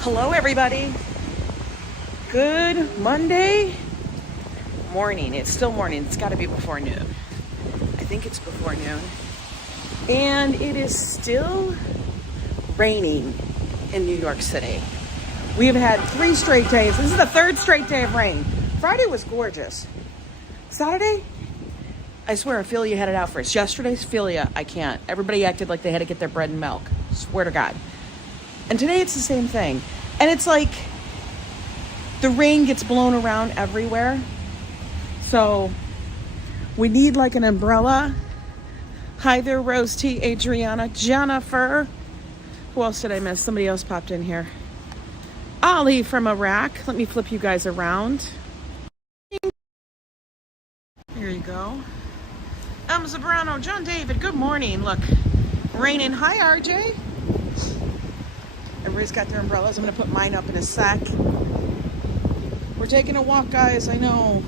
Hello everybody. Good Monday morning. It's still morning. It's got to be before noon. I think it's before noon. And it is still raining in New York City. We have had 3 straight days. This is the 3rd straight day of rain. Friday was gorgeous. Saturday, I swear Ophelia had it out for us. Yesterday's Ophelia, I can't. Everybody acted like they had to get their bread and milk. Swear to God. And today it's the same thing. And it's like the rain gets blown around everywhere. So we need like an umbrella. Hi there, Rose T, Adriana, Jennifer. Who else did I miss? Somebody else popped in here. Ollie from Iraq. Let me flip you guys around. Here you go. Zabrano, John David, good morning. Look, raining. Hi, RJ. Everybody's got their umbrellas. I'm going to put mine up in a sec. We're taking a walk, guys. I know.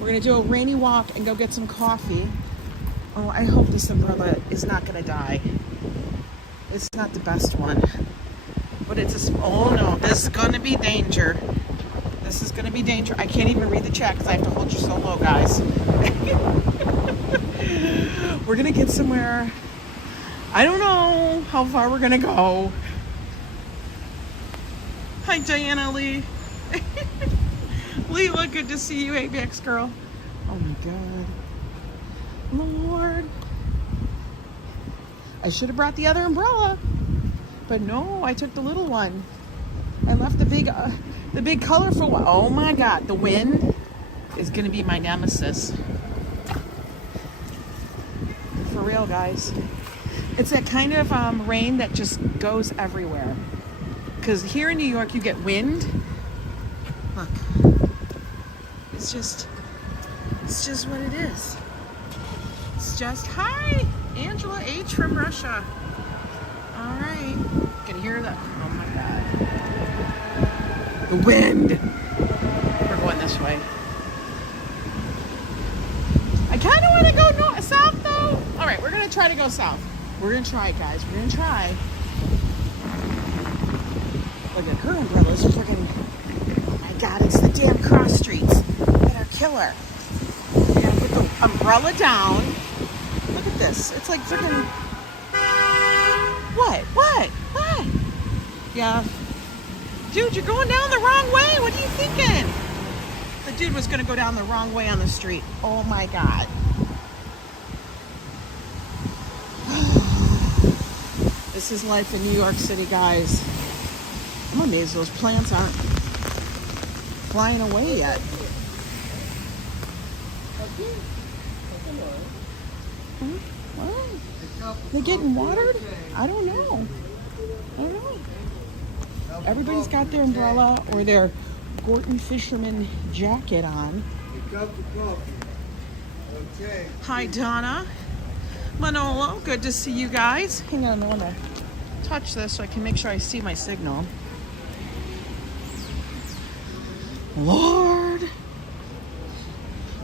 We're going to do a rainy walk and go get some coffee. Oh, I hope this umbrella is not going to die. It's not the best one. But it's a... Oh, no. This is going to be danger. This is going to be danger. I can't even read the chat because I have to hold you so low, guys. We're going to get somewhere. I don't know how far we're going to go. Hi, Diana Lee. Leela, good to see you, ABX girl. Oh my God. Lord. I should have brought the other umbrella. But no, I took the little one. I left the big colorful one. Oh my God, the wind is gonna be my nemesis. For real, guys. It's that kind of rain that just goes everywhere. Because here in New York, you get wind. Look, it's just what it is. It's just, hi, Angela H from Russia. All right, can you hear that? Oh my God. The wind. We're going this way. I kind of want to go south though. All right, we're going to try to go south. We're going to try, guys. We're going to try. Look at her umbrellas. Freaking, oh my God, it's the damn cross streets that are killer. We're gonna put the umbrella down. Look at this. It's like freaking. What? Yeah. Dude, you're going down the wrong way. What are you thinking? The dude was gonna go down the wrong way on the street. Oh my God. This is life in New York City, guys. I'm amazed those plants aren't flying away yet. What? They getting watered? I don't know. Everybody's got their umbrella or their Gorton fisherman jacket on. Hi, Donna. Manolo, good to see you guys. Hang on, I want to touch this so I can make sure I see my signal. Lord.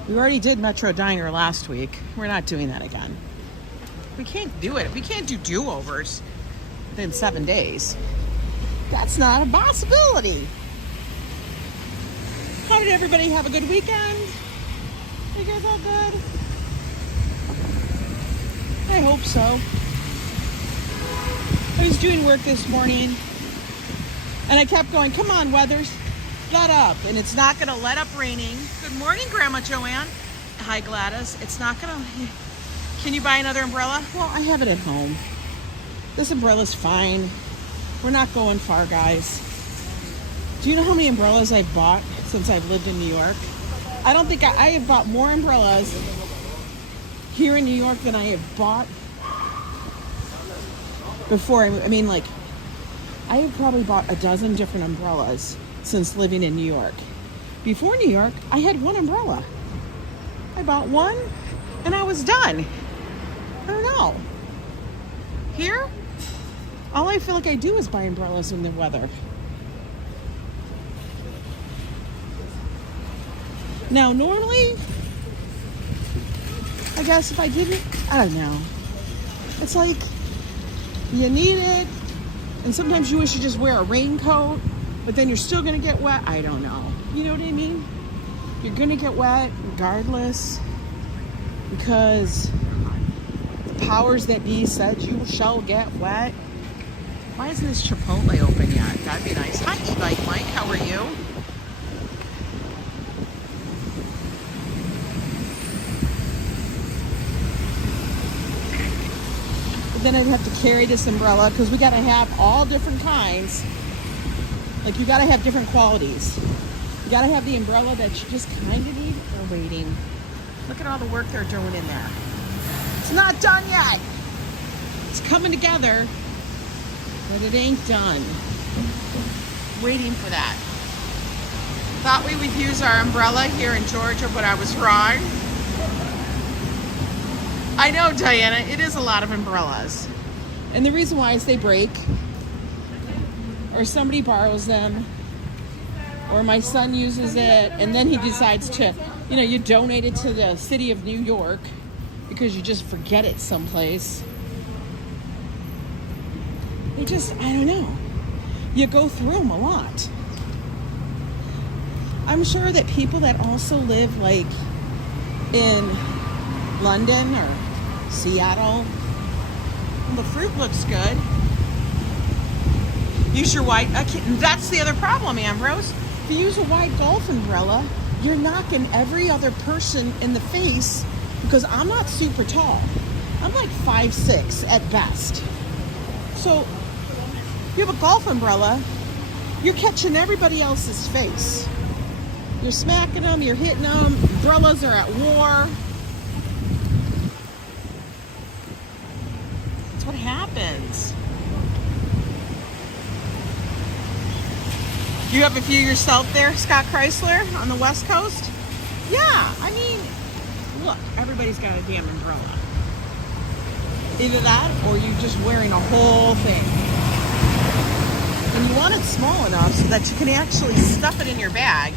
We already did Metro Diner last week. We're not doing that again. We can't do it. We can't do do-overs within 7 days. That's not a possibility. How did everybody have a good weekend? You guys all good? I hope so. I was doing work this morning and I kept going, come on, Weathers. Let up, and it's not going to let up raining. Good morning, Grandma Joanne. Hi, Gladys. It's not going to... Can you buy another umbrella? Well, I have it at home. This umbrella's fine. We're not going far, guys. Do you know how many umbrellas I've bought since I've lived in New York? I don't think I have bought more umbrellas here in New York than I have bought before. I mean, like, I have probably bought a dozen different umbrellas since living in New York. Before New York, I had one umbrella. I bought one and I was done. I don't know. Here, all I feel like I do is buy umbrellas in the weather. Now, normally, I guess if I didn't, I don't know. It's like, you need it, And sometimes you wish you just wear a raincoat, but then you're still gonna get wet. I don't know. You know what I mean? You're gonna get wet regardless, because the powers that be said you shall get wet. Why isn't this Chipotle open yet? That'd be nice. Hi, E-Bike Mike, how are you? But then I'd have to carry this umbrella because we gotta have all different kinds. Like, you gotta have different qualities. You gotta have the umbrella that you just kind of need. They're waiting. Look at all the work they're doing in there. It's not done yet. It's coming together, but it ain't done. Waiting for that. Thought we would use our umbrella here in Georgia, but I was wrong. I know, Diana, it is a lot of umbrellas. And the reason why is they break, or somebody borrows them, or my son uses it, and then he decides to, you know, you donate it to the city of New York because you just forget it someplace. They just, I don't know. You go through them a lot. I'm sure that people that also live like in London or Seattle, well, the fruit looks good. Use your white, that's the other problem, Ambrose. If you use a wide golf umbrella, you're knocking every other person in the face, because I'm not super tall. I'm like 5'6" at best. So you have a golf umbrella, you're catching everybody else's face. You're smacking them, you're hitting them, umbrellas are at war. That's what happens. You have a few yourself there, Scott Chrysler, on the West Coast? Yeah, I mean, look, everybody's got a damn umbrella. Either that, or you're just wearing a whole thing. And you want it small enough so that you can actually stuff it in your bag.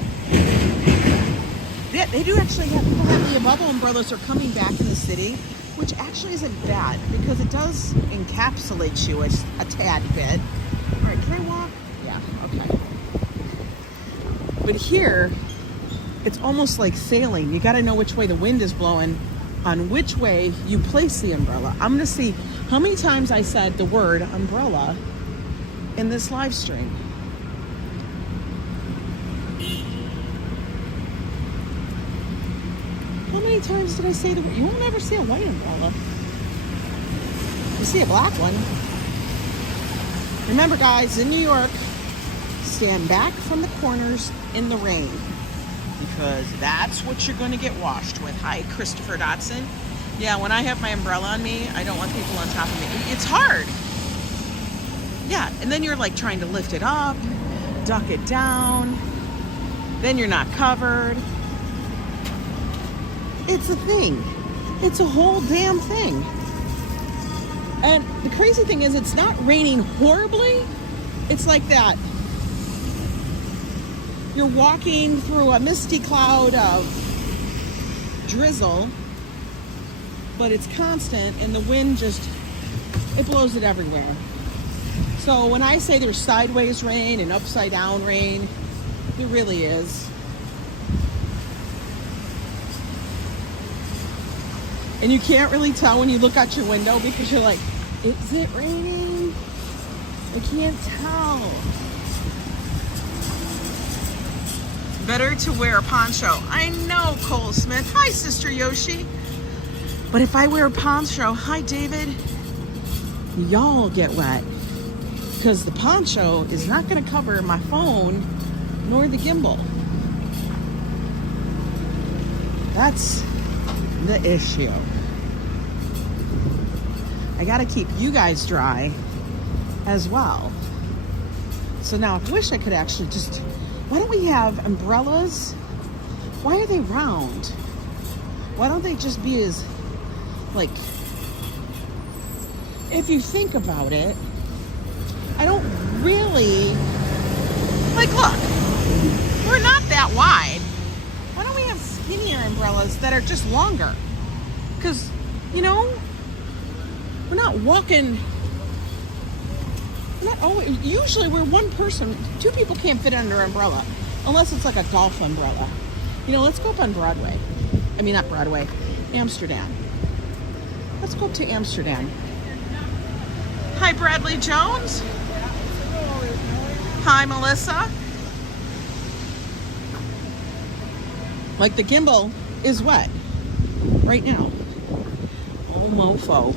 Yeah, they do actually have, people have the bubble umbrellas are coming back in the city, which actually isn't bad, because it does encapsulate you a tad bit. All right, can I walk? Yeah, okay. But here, it's almost like sailing. You got to know which way the wind is blowing on which way you place the umbrella. I'm going to see how many times I said the word umbrella in this live stream. How many times did I say the word? You won't ever see a white umbrella. You see a black one. Remember, guys, in New York, stand back from the corners in the rain, because that's what you're going to get washed with. Hi, Christopher Dotson. Yeah, when I have my umbrella on me, I don't want people on top of me. It's hard. Yeah, and then you're like trying to lift it up, duck it down, then you're not covered. It's a thing. It's a whole damn thing. And the crazy thing is, it's not raining horribly. It's like that. You're walking through a misty cloud of drizzle, but it's constant, and the wind just, it blows it everywhere. So when I say there's sideways rain and upside down rain, there really is. And you can't really tell when you look out your window, because you're like, is it raining? I can't tell. Better to wear a poncho. I know, Cole Smith. Hi, Sister Yoshi. But if I wear a poncho, hi, David, y'all get wet. Because the poncho is not going to cover my phone nor the gimbal. That's the issue. I got to keep you guys dry as well. So now I wish I could actually just, why don't we have umbrellas? Why are they round? Why don't they just be as, like, if you think about it, I don't really, like, look, we're not that wide. Why don't we have skinnier umbrellas that are just longer? Because, you know, we're not walking, we're not Oh, usually we're one person. Two people can't fit under an umbrella. Unless it's like a golf umbrella. You know, let's go up on Broadway. I mean, not Broadway. Amsterdam. Let's go up to Amsterdam. Hi, Bradley Jones. Hi, Melissa. Like the gimbal is wet right now. Oh, mofo.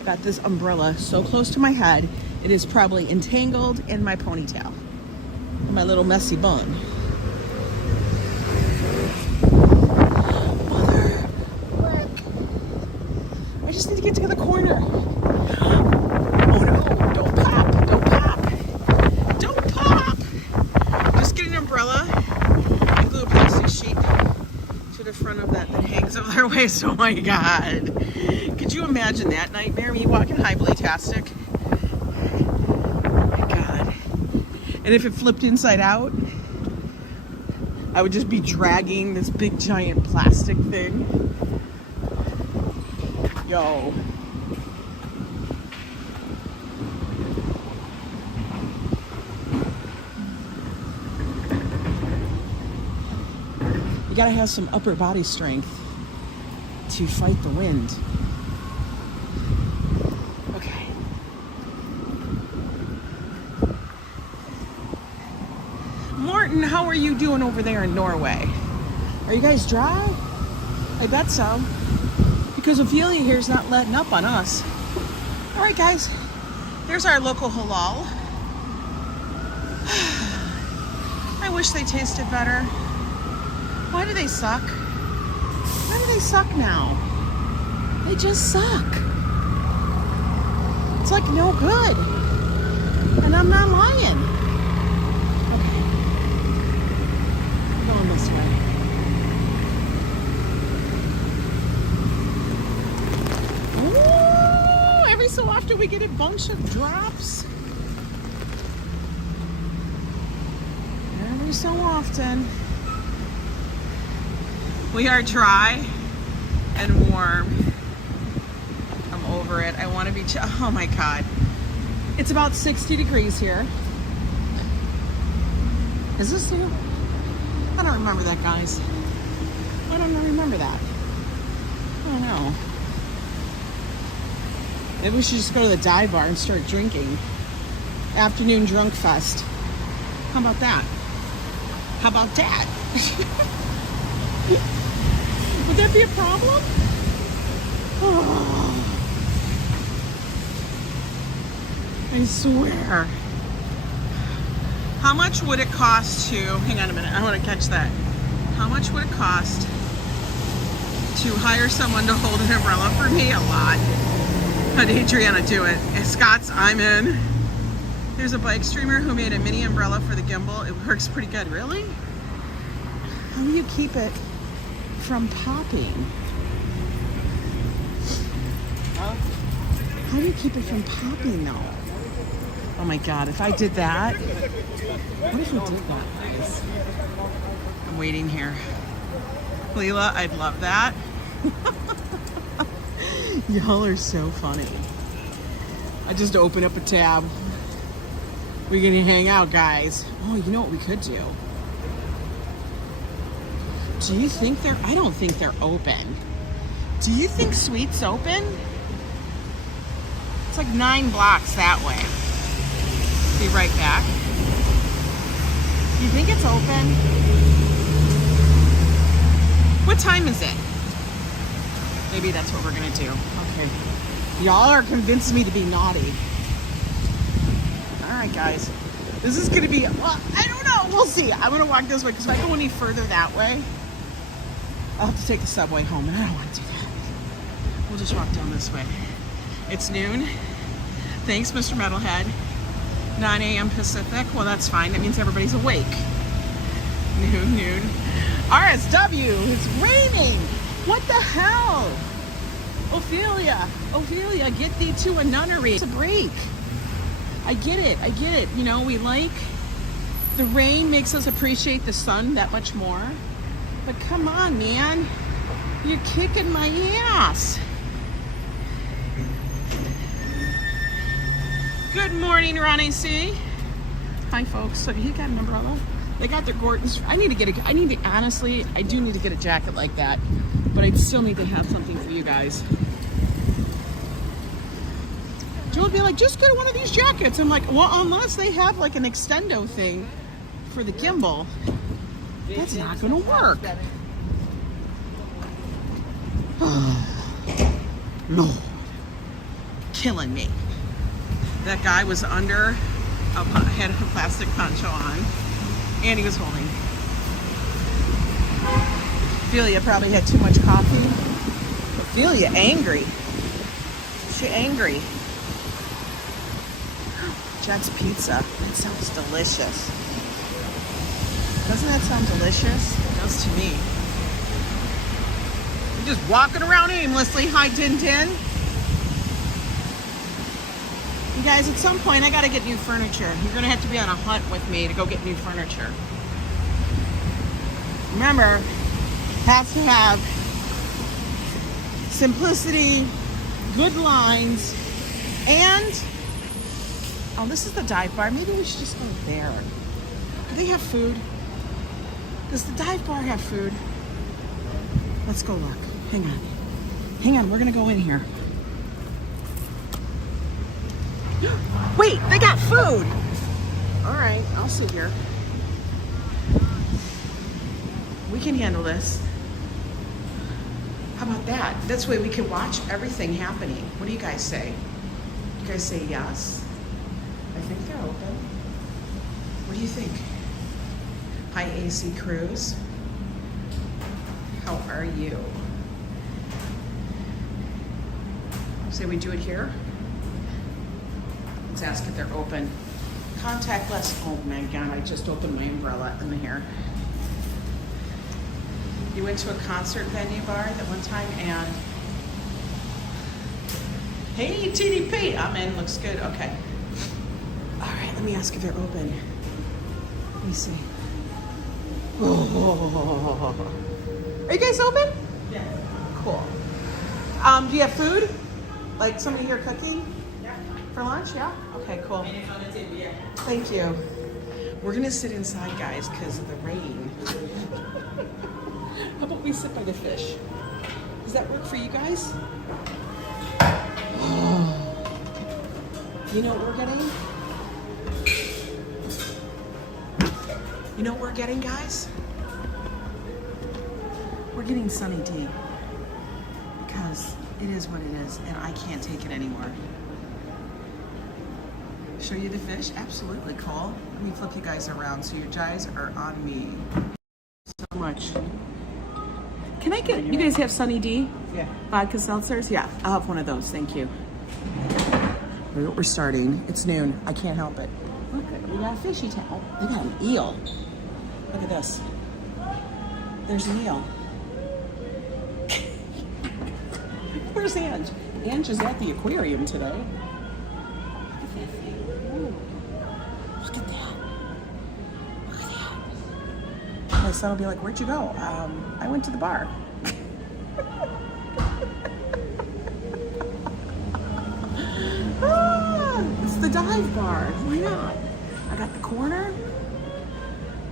I got this umbrella so close to my head, it is probably entangled in my ponytail. My little messy bun. Mother, look. I just need to get to the corner. Oh no, don't pop, don't pop. Don't pop. Just get an umbrella and glue a plastic sheet to the front of that hangs over their waist. Oh my God. Could you imagine that nightmare? Me walking high-bladtastic. Oh my God. And if it flipped inside out, I would just be dragging this big giant plastic thing. Yo. You gotta have some upper body strength to fight the wind. Okay. Morton, how are you doing over there in Norway? Are you guys dry? I bet so. Because Ophelia here is not letting up on us. All right, guys. There's our local halal. I wish they tasted better. Why do they suck? Why do they suck now? They just suck. It's like no good. And I'm not lying. Okay. I'm going this way. Ooh, every so often we get a bunch of drops. Every so often. We are dry and warm. I'm over it. I want to be oh my God. It's about 60 degrees here. Is this new? I don't remember that, guys. I don't remember that. I don't know. Maybe we should just go to the dive bar and start drinking. Afternoon drunk fest. How about that? How about that? Would that be a problem? Oh, I swear. How much would it cost to, hang on a minute, I want to catch that. How much would it cost to hire someone to hold an umbrella for me? A lot. How'd Adriana do it? Scott's, I'm in. There's a bike streamer who made a mini umbrella for the gimbal. It works pretty good. Really? How do you keep it from popping? How do you keep it from popping though? Oh my God, if I did that, what if we did that, guys? I'm waiting here. Leela, I'd love that. Y'all are so funny. I just opened up a tab. We're gonna hang out, guys. Oh, you know what we could do? Do you think they're, I don't think they're open. Do you think Sweet's open? It's like 9 blocks that way. Be right back. Do you think it's open? What time is it? Maybe that's what we're gonna do. Okay. Y'all are convincing me to be naughty. All right, guys. This is gonna be, well, I don't know. We'll see. I'm gonna walk this way because if I go any further that way, I'll have to take the subway home, and I don't want to do that. We'll just walk down this way. It's noon. Thanks, Mr. Metalhead. 9 a.m. Pacific. Well, that's fine. That means everybody's awake. Noon. RSW, it's raining. What the hell? Ophelia, get thee to a nunnery. It's a break. I get it. You know, we like, the rain makes us appreciate the sun that much more. But come on, man. You're kicking my ass. Good morning, Ronnie C. Hi, folks. So he got an umbrella. They got their Gordons. Honestly, I do need to get a jacket like that, but I still need to have something for you guys. Joe would be like, just get one of these jackets. I'm like, well, unless they have like an extendo thing for the gimbal, that's not gonna work. Lord, killing me. That guy was had a plastic poncho on, and he was holding. Ophelia probably had too much coffee. Ophelia angry. She angry. Jack's Pizza. That sounds delicious. Doesn't that sound delicious? It does to me. You're just walking around aimlessly. Hi, Din Din. You guys, at some point, I gotta get new furniture. You're gonna have to be on a hunt with me to go get new furniture. Remember, has to have simplicity, good lines, and oh, this is the dive bar. Maybe we should just go there. Do they have food? Does the dive bar have food? Let's go look. Hang on. Hang on, we're gonna go in here. Wait, they got food. All right, I'll sit here. We can handle this. How about that? This way we can watch everything happening. What do you guys say? You guys say yes? I think they're open. What do you think? Hi, AC Cruz. How are you? Say we do it here? Let's ask if they're open. Contactless. Oh my God, I just opened my umbrella in here. You went to a concert venue bar that one time and hey, TDP, I'm in, looks good, okay. All right, let me ask if they're open. Let me see. Oh. Are you guys open? Yeah. Cool. Do you have food? Like somebody here cooking? Yeah. For lunch, yeah? Okay, cool. And it's on the table, yeah. Thank you. We're gonna sit inside, guys, because of the rain. How about we sit by the fish? Does that work for you guys? You know what we're getting? You know what we're getting, guys? We're getting Sunny D. Because it is what it is, and I can't take it anymore. Show you the fish? Absolutely, Cole. Let me flip you guys around so you guys are on me. So much. Can I get, you guys have Sunny D? Yeah. Vodka seltzers? Yeah, I'll have one of those, thank you. We're starting. It's noon. I can't help it. Look, we got a fishy tail. They got an eel. Look at this. There's an eel. Where's Ange? Ange is at the aquarium today. Look at that thing. Ooh. Look at that. Look at that. My son will be like, where'd you go? I went to the bar. It's the dive bar. Why not? I got the corner.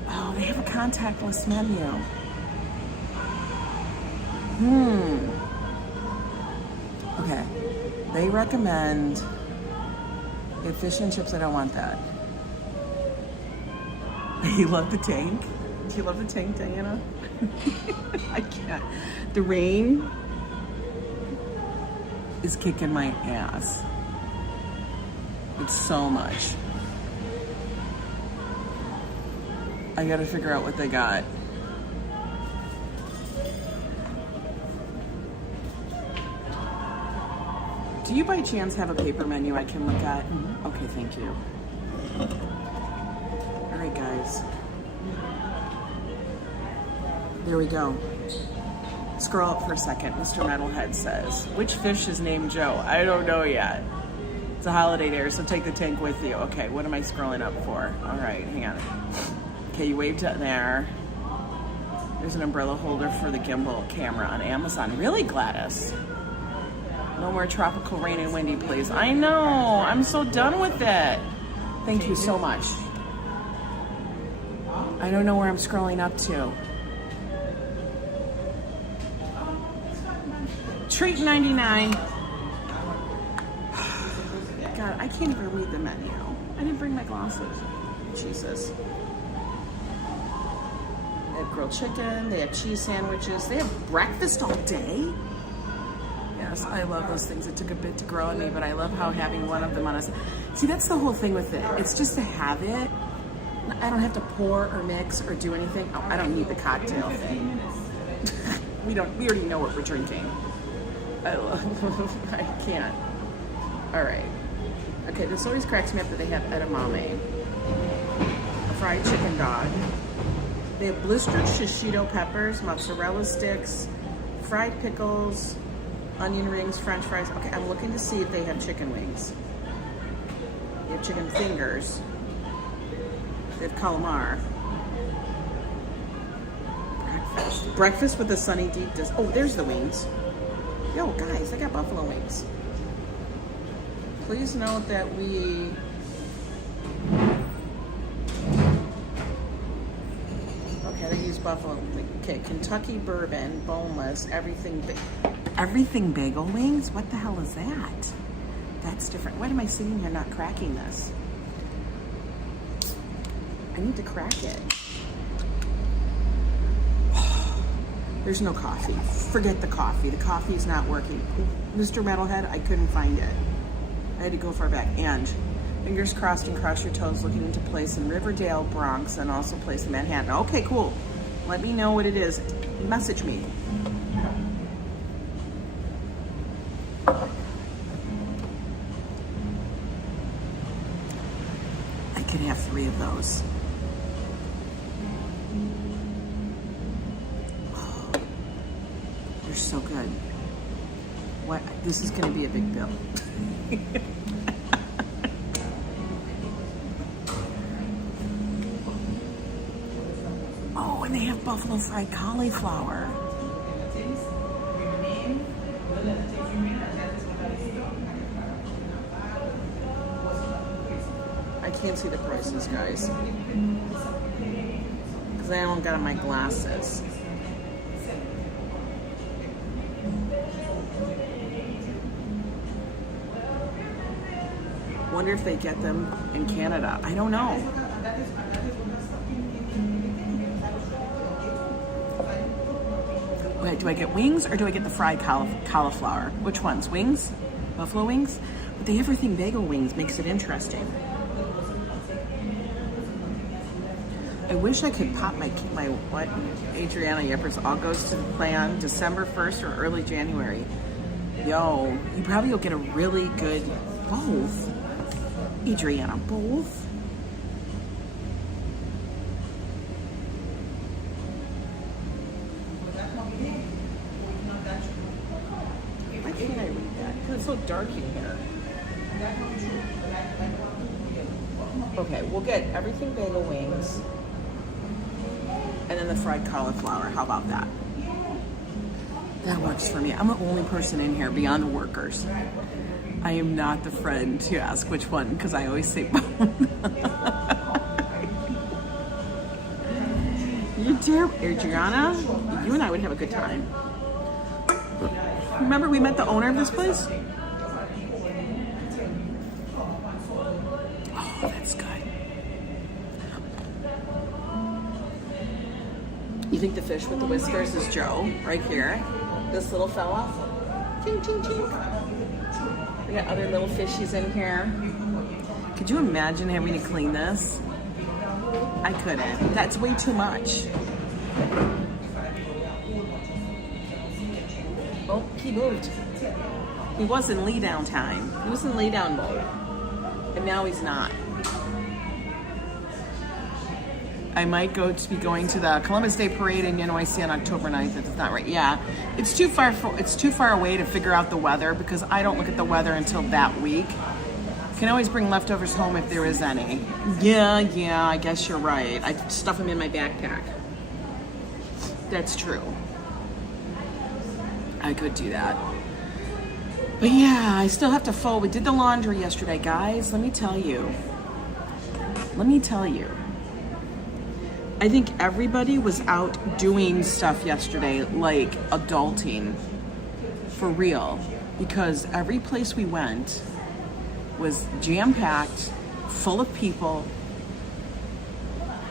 Oh, they have a contactless menu. Okay. They recommend fish and chips. I don't want that. You love the tank? Do you love the tank, Diana? I can't. The rain is kicking my ass. It's so much. I gotta figure out what they got. Do you by chance have a paper menu I can look at? Mm-hmm. Okay, thank you. All right, guys. There we go. Scroll up for a second. Mr. Metalhead says, which fish is named Joe? I don't know yet. It's a holiday there, so take the tank with you. Okay, what am I scrolling up for? All right, hang on. Okay, you waved it there. There's an umbrella holder for the gimbal camera on Amazon. Really, Gladys? No more tropical rain and windy, please. I know. I'm so done with it. Thank you so much. I don't know where I'm scrolling up to. Treat 99. God, I can't even read the menu. I didn't bring my glasses. Jesus. They have grilled chicken. They have cheese sandwiches. They have breakfast all day. Yes, I love those things. It took a bit to grow on me, but I love how having one of them on us. See, that's the whole thing with it. It's just to have it. I don't have to pour or mix or do anything. Oh, I don't need the cocktail thing. We already know what we're drinking. I can't. All right. Okay, this always cracks me up that they have edamame, a fried chicken dog. They have blistered shishito peppers, mozzarella sticks, fried pickles, onion rings, french fries. Okay, I'm looking to see if they have chicken wings. They have chicken fingers. They have calamar. Breakfast with a sunny deep dish. Oh, there's the wings. Yo, guys, I got buffalo wings. Please note that we... Okay, they use buffalo. Okay, Kentucky bourbon, boneless, everything bagel wings? What the hell is that? That's different. Why am I sitting here not cracking this? I need to crack it. There's no coffee. Forget the coffee. The coffee is not working. Mr. Metalhead, I couldn't find it. I had to go far back. And fingers crossed and cross your toes, looking into place in Riverdale, Bronx, and also place in Manhattan. Okay, cool. Let me know what it is. Message me. I could have 3 of those. Oh, they're so good. What? This is going to be a big bill. Oh, and they have buffalo fried cauliflower. I can't see the prices, guys, because I don't got on my glasses. Wonder if they get them in Canada. I don't know. Wait, do I get wings or do I get the fried cauliflower? Which ones? Wings? Buffalo wings? But the everything bagel wings makes it interesting. I wish I could pop my what? Adriana Yepers all goes to the play on December 1st or early January. Yo, you probably will get a really good both. Adriana, both. Why can't I read that? Because it's so dark in here. Okay, we'll get everything bagel wings and then the fried cauliflower. How about that? That works for me. I'm the only person in here beyond the workers. I am not the friend to ask which one, because I always say both. You dare, Adriana? You and I would have a good time. Remember we met the owner of this place? Oh, that's good. You think the fish with the whiskers is Joe, right here? This little fella? Ching, ching, ching. We got other little fishies in here. Could you imagine having to clean this? I couldn't. That's way too much. Oh, he moved. He was in lay down time. He was in lay down mode. And now he's not. I might be going to the Columbus Day Parade in NYC on October 9th, if it's not right. Yeah, it's too far away to figure out the weather, because I don't look at the weather until that week. Can always bring leftovers home if there is any. Yeah, I guess you're right. I stuff them in my backpack. That's true. I could do that. But yeah, I still have to fold. We did the laundry yesterday, guys. Let me tell you. I think everybody was out doing stuff yesterday, like adulting, for real. Because every place we went was jam-packed, full of people.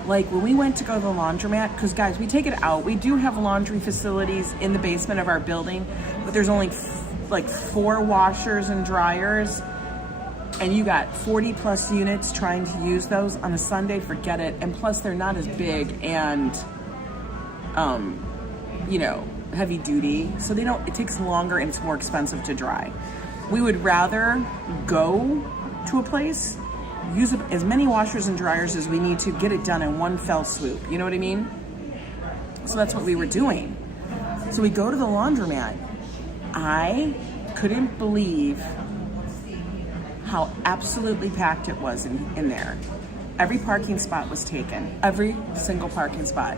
Like when we went to go to the laundromat, because guys, we take it out. We do have laundry facilities in the basement of our building, but there's only like 4 washers and dryers, and you got 40 plus units trying to use those on a Sunday. Forget it. And plus they're not as big and heavy duty, so it takes longer and it's more expensive to dry. We would rather go to a place, use as many washers and dryers as we need to, get it done in one fell swoop. You know what I mean? So that's what we were doing. So we go to the laundromat. I couldn't believe how absolutely packed it was in there. Every parking spot was taken. Every single parking spot.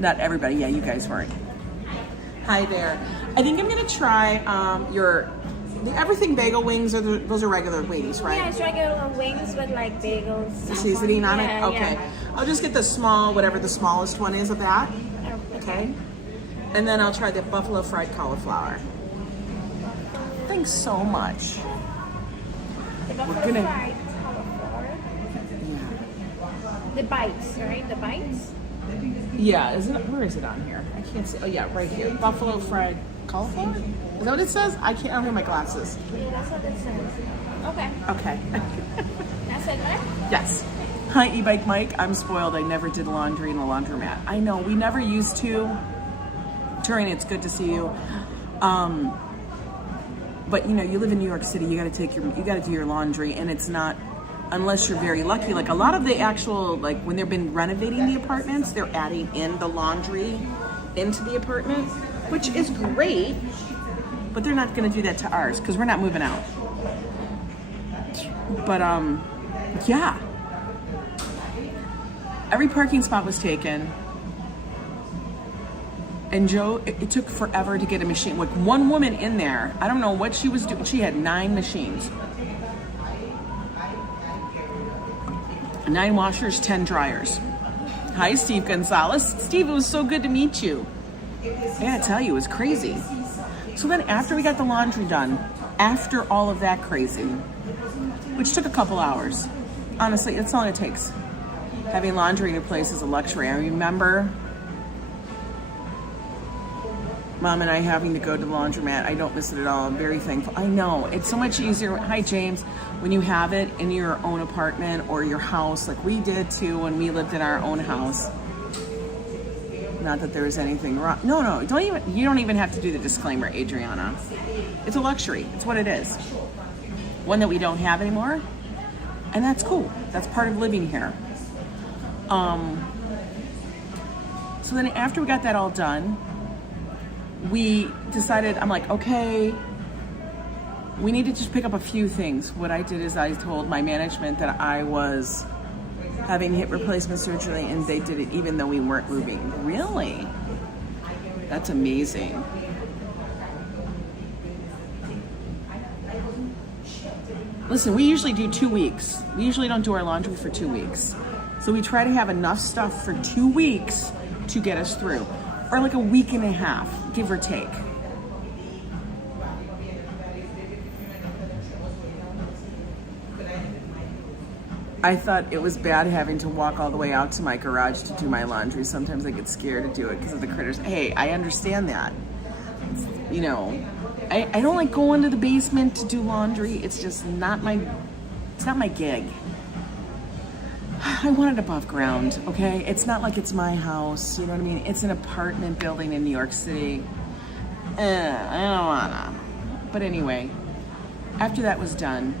Not everybody. Yeah, you guys weren't. Hi there. I think I'm gonna try the everything bagel wings. Those are regular wings, right? Yeah, it's regular wings with like bagels. The seasoning on it? Okay. Yeah. I'll just get the small, whatever the smallest one is of that. Okay. And then I'll try the buffalo fried cauliflower. Thanks so much. The buffalo fried cauliflower. Yeah. The bites, right? The bites? Yeah, where is it on here? I can't see. Oh yeah, right here. Buffalo fried cauliflower? Is that what it says? I don't have my glasses. Yeah, that's what it says. Okay. Okay. That's it, right? Yes. Hi, E-Bike Mike. I'm spoiled. I never did laundry in a laundromat. I know, we never used to. Turing, it's good to see you. But you live in New York City. You got to do your laundry, and it's not, unless you're very lucky. Like a lot of the actual, like when they've been renovating the apartments, they're adding in the laundry into the apartment, which is great. But they're not going to do that to ours because we're not moving out. But yeah. Every parking spot was taken. And Joe, it took forever to get a machine. Like one woman in there, I don't know what she was doing. She had 9 machines. 9 washers, 10 dryers. Hi, Steve Gonzalez. Steve, it was so good to meet you. I gotta tell you, it was crazy. So then after we got the laundry done, after all of that crazy, which took a couple hours, honestly, that's all it takes. Having laundry in a place is a luxury. I remember Mom and I having to go to the laundromat. I don't miss it at all. I'm very thankful. I know, it's so much easier. Hi, James. When you have it in your own apartment or your house, like we did too when we lived in our own house. Not that there was anything wrong. No, you don't even have to do the disclaimer, Adriana. It's a luxury. It's what it is. One that we don't have anymore. And that's cool. That's part of living here. So then after we got that all done, we decided, I'm like, okay, we need to just pick up a few things. What I did is I told my management that I was having hip replacement surgery, and they did it even though we weren't moving. Really? That's amazing. Listen, we usually do 2 weeks. We usually don't do our laundry for 2 weeks. So we try to have enough stuff for 2 weeks to get us through. Or like a week and a half, give or take. I thought it was bad having to walk all the way out to my garage to do my laundry. Sometimes I get scared to do it because of the critters. Hey, I understand that. I don't like going to the basement to do laundry. It's just not my gig. I want it above ground, okay? It's not like it's my house, you know what I mean? It's an apartment building in New York City. I don't wanna. But anyway, after that was done,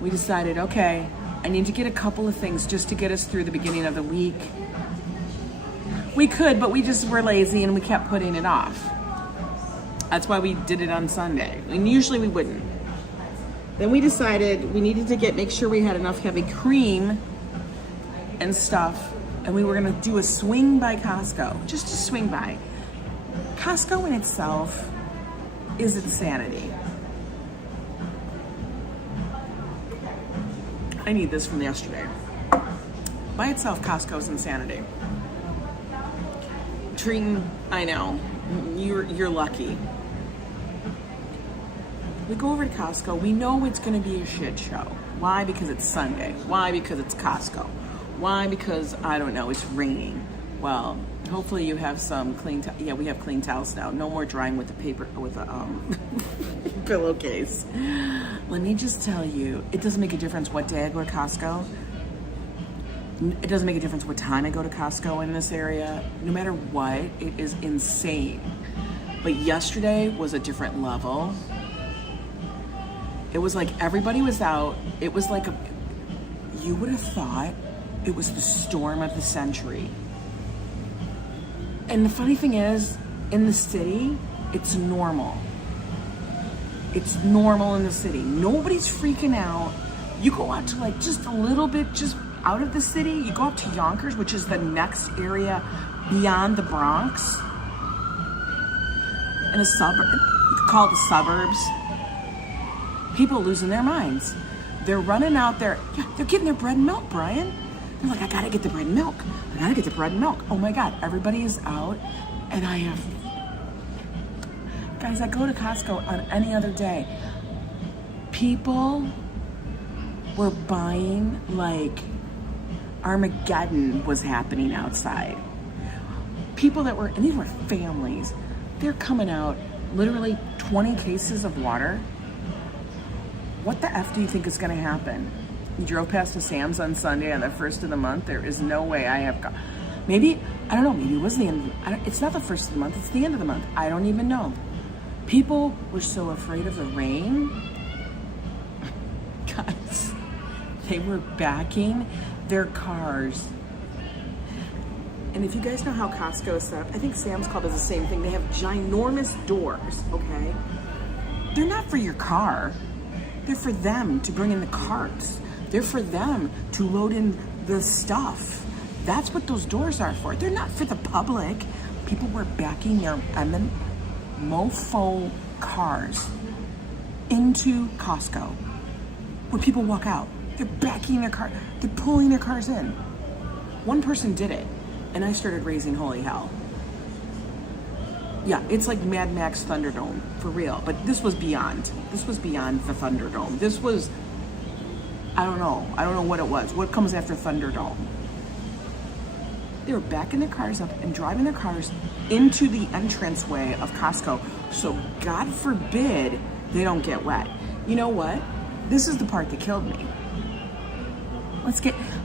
we decided, okay, I need to get a couple of things just to get us through the beginning of the week. We could, but we just were lazy and we kept putting it off. That's why we did it on Sunday. And usually we wouldn't. Then we decided we needed to make sure we had enough heavy cream and stuff, and we were gonna do a swing by Costco, just to swing by. Costco in itself is insanity. I need this from yesterday. By itself, Costco's insanity. I know, you're lucky. We go over to Costco, we know it's gonna be a shit show. Why? Because it's Sunday. Why? Because it's Costco. Why? Because, I don't know, it's raining. Well, hopefully you have some clean, yeah, we have clean towels now. No more drying with the paper, with a pillowcase. Let me just tell you, it doesn't make a difference what day I go to Costco. It doesn't make a difference what time I go to Costco in this area. No matter what, it is insane. But yesterday was a different level. It was like everybody was out. It was like you would have thought it was the storm of the century. And the funny thing is, in the city, it's normal. It's normal in the city. Nobody's freaking out. You go out to like just a little bit, just out of the city, you go up to Yonkers, which is the next area beyond the Bronx. In a suburb, you could call it the suburbs. People are losing their minds. They're running out there. Yeah, they're getting their bread and milk, Brian. They're like, I gotta get the bread and milk. I gotta get the bread and milk. Oh my God, everybody is out. And I have, guys, I go to Costco on any other day. People were buying like Armageddon was happening outside. People that were, and these were families, they're coming out literally 20 cases of water. What the F do you think is gonna happen? You drove past a Sam's on Sunday on the 1st of the month. There is no way I have maybe, I don't know, maybe it was the end, it's not the 1st of the month, it's the end of the month. I don't even know. People were so afraid of the rain. Guys, they were backing their cars. And if you guys know how Costco is set up, I think Sam's Club is the same thing. They have ginormous doors, okay? They're not for your car. They're for them to bring in the carts. They're for them to load in the stuff. That's what those doors are for. They're not for the public. People were backing their mofo cars into Costco where people walk out. They're backing their car, they're pulling their cars in. One person did it, and I started raising holy hell. Yeah, it's like Mad Max Thunderdome, for real. But this was beyond. This was beyond the Thunderdome. This was, I don't know what it was. What comes after Thunderdome? They were backing their cars up and driving their cars into the entranceway of Costco. So God forbid they don't get wet. You know what? This is the part that killed me.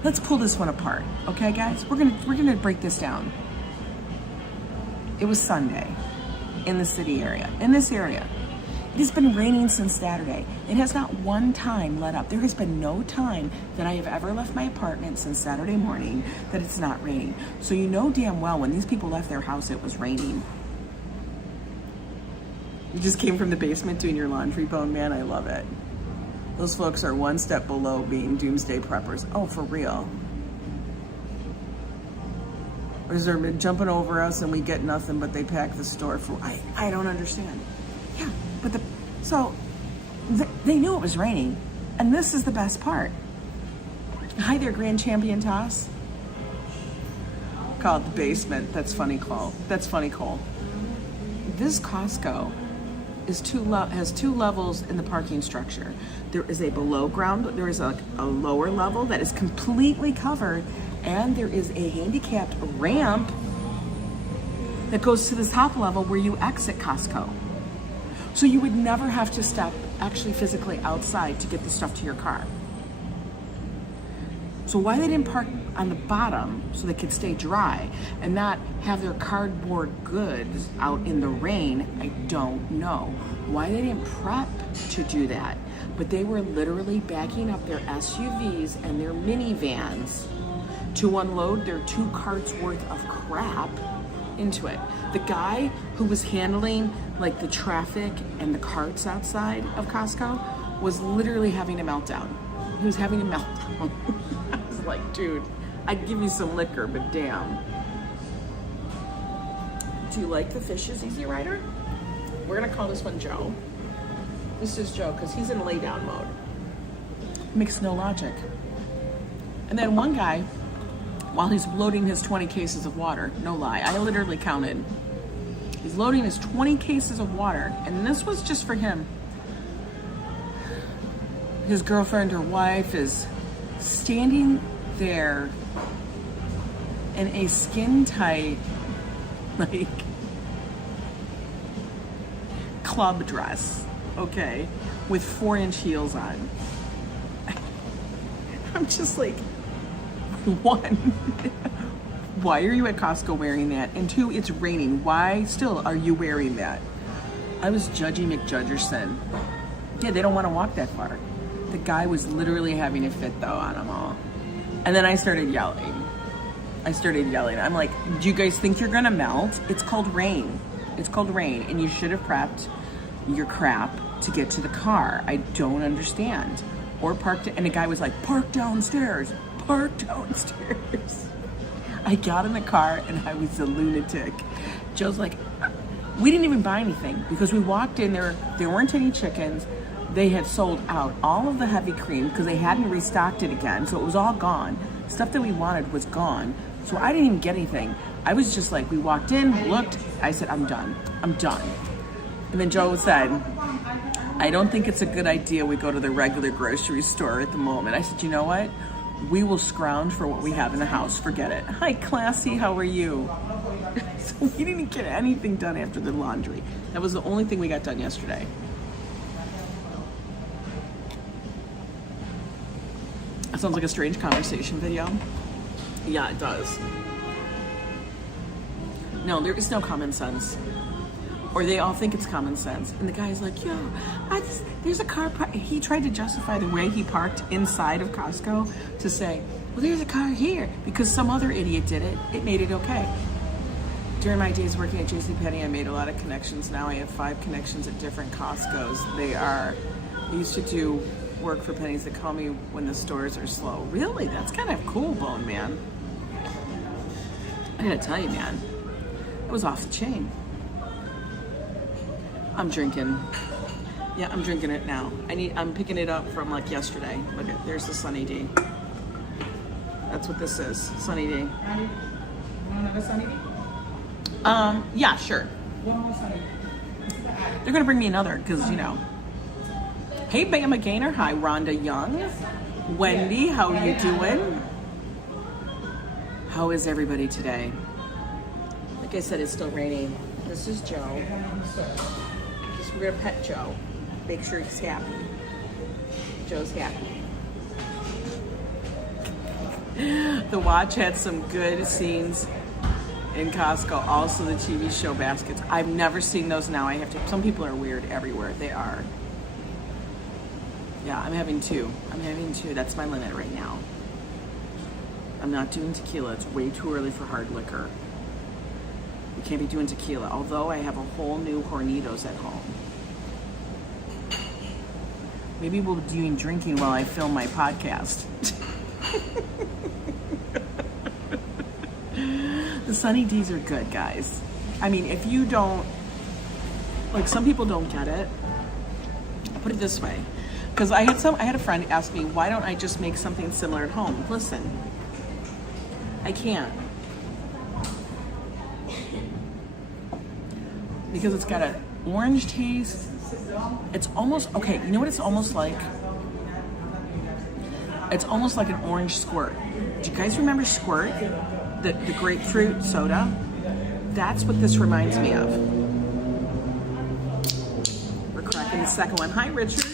Let's pull this one apart, okay, guys? We're gonna break this down. It was Sunday in the city area, in this area. It has been raining since Saturday. It has not one time let up. There has been no time that I have ever left my apartment since Saturday morning that it's not raining. So you know damn well when these people left their house, it was raining. You just came from the basement doing your laundry, Bone Man. I love it. Those folks are one step below being doomsday preppers. Oh, for real. Or is there jumping over us and we get nothing but they pack the store for, I don't understand. Yeah, but they knew it was raining. And this is the best part. Hi there, Grand Champion Toss. Call it the basement. That's funny, Cole. That's funny, Cole. This Costco has two levels in the parking structure. There is a below ground, there is a lower level that is completely covered, and there is a handicapped ramp that goes to the top level where you exit Costco. So you would never have to step actually physically outside to get the stuff to your car. So why they didn't park on the bottom so they could stay dry and not have their cardboard goods out in the rain, I don't know. Why they didn't prep to do that, but they were literally backing up their SUVs and their minivans to unload their 2 carts worth of crap into it. The guy who was handling like the traffic and the carts outside of Costco was literally having a meltdown. He was having a meltdown. I was like, dude, I'd give you some liquor, but damn. Do you like the Fishes Easy Rider? We're gonna call this one Joe. This is Joe, because he's in lay down mode. Makes no logic. And then one guy, while he's loading his 20 cases of water, no lie, I literally counted. He's loading his 20 cases of water, and this was just for him. His girlfriend or wife is standing there in a skin tight, like, club dress, okay, with 4-inch heels on. I'm just like, one, why are you at Costco wearing that? And two, it's raining. Why still are you wearing that? I was Judgy McJudgerson. Yeah, they don't want to walk that far. The guy was literally having a fit though on them all. And then I started yelling. I'm like, do you guys think you're gonna melt? It's called rain. It's called rain, and you should have prepped your crap to get to the car. I don't understand. Or parked it, and the guy was like, park downstairs. I got in the car and I was a lunatic. Joe's like, we didn't even buy anything because we walked in there weren't any chickens. They had sold out all of the heavy cream because they hadn't restocked it again, so it was all gone. Stuff that we wanted was gone. So I didn't even get anything. I was just like, we walked in, looked, I said, I'm done. And then Joe said, I don't think it's a good idea we go to the regular grocery store at the moment. I said, you know what? We will scrounge for what we have in the house. Forget it. Hi, Classy, how are you? So we didn't get anything done after the laundry. That was the only thing we got done yesterday. That sounds like a strange conversation video. Yeah, it does. No, there is no common sense. Or they all think it's common sense. And the guy's like, yo, there's a car he tried to justify the way he parked inside of Costco to say, well, there's a car here because some other idiot did it. It made it okay. During my days working at JCPenney, I made a lot of connections. Now I have 5 connections at different Costcos. I used to do work for pennies that call me when the stores are slow. Really? That's kind of cool, Bone Man. I gotta tell you, man, it was off the chain. I'm drinking. Yeah, I'm drinking it now. I'm picking it up from like yesterday. Look at, there's the Sunny D. That's what this is, Sunny D. You want another Sunny D? Yeah, sure. One more Sunny D. They're gonna bring me another, cause you know. Hey, Bama Gainer. Hi, Rhonda Young. Wendy, how you doing? How is everybody today? Like I said, it's still raining. This is Joe. We're gonna pet Joe. Make sure he's happy. Joe's happy. The watch had some good scenes in Costco. Also the TV show baskets. I've never seen those now. I have to, some people are weird everywhere. They are. Yeah, I'm having 2. That's my limit right now. I'm not doing tequila. It's way too early for hard liquor. We can't be doing tequila, although I have a whole new Hornitos at home. Maybe we'll be doing drinking while I film my podcast. The Sunny D's are good, guys. I mean, if you don't, like, some people don't get it. I'll put it this way. Because I had a friend ask me, why don't I just make something similar at home? Listen, I can't. Because it's got an orange taste. It's almost, okay, you know what it's almost like? It's almost like an orange squirt. Do you guys remember Squirt? The grapefruit soda? That's what this reminds me of. We're cracking the second one. Hi, Richard.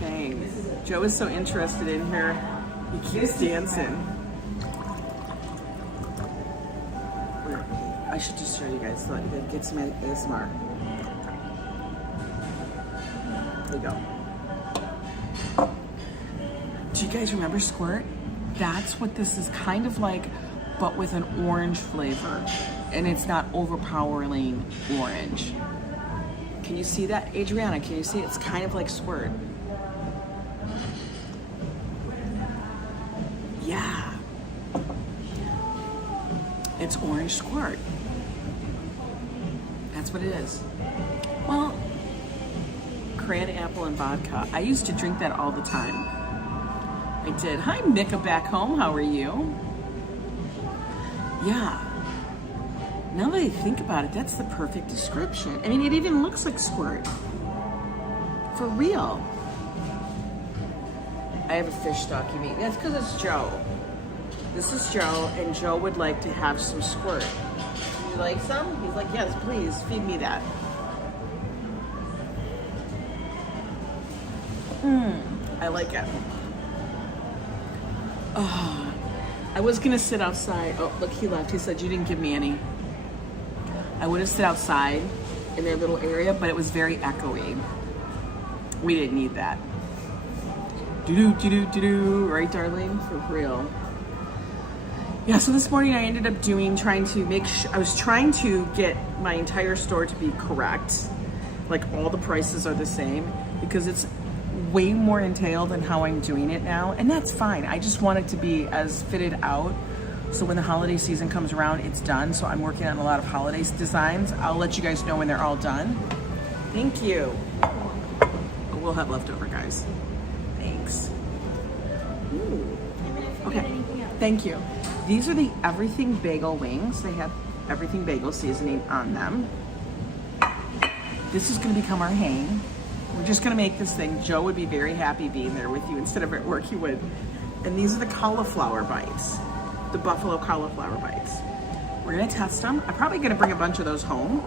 Dang. Joe is so interested in her. He keeps dancing. I should just show you guys so you can get some ASMR. There you go. Do you guys remember Squirt? That's what this is kind of like, but with an orange flavor. And it's not overpowering orange. Can you see that, Adriana? Can you see? It's kind of like Squirt. Yeah. It's orange Squirt. That's what it is. Well, cran apple and vodka. I used to drink that all the time. I did. Hi, Mika back home. How are you? Yeah. Now that I think about it, that's the perfect description. I mean, it even looks like squirt. For real. I have a fish stock, you mean? That's because it's Joe. This is Joe, and Joe would like to have some squirt. Would you like some? He's like, yes, please, feed me that. I like it. Oh, I was gonna sit outside. Oh, look, he left. He said, you didn't give me any. I would have sit outside in their little area, but it was very echoey. We didn't need that. Do-do-do-do-do-do, right, darling? For real. Yeah, so this morning I ended up trying to make sure, I was trying to get my entire store to be correct. Like all the prices are the same because it's way more entailed than how I'm doing it now. And that's fine. I just want it to be as fitted out. So when the holiday season comes around, it's done. So I'm working on a lot of holiday designs. I'll let you guys know when they're all done. Thank you. We'll have leftover, guys. Thanks. Ooh. Okay, thank you. These are the Everything Bagel wings. They have Everything Bagel seasoning on them. This is gonna become our hang. We're just gonna make this thing. Joe would be very happy being there with you. Instead of at work, he would. And these are the cauliflower bites. The buffalo cauliflower bites. We're gonna test them. I'm probably gonna bring a bunch of those home.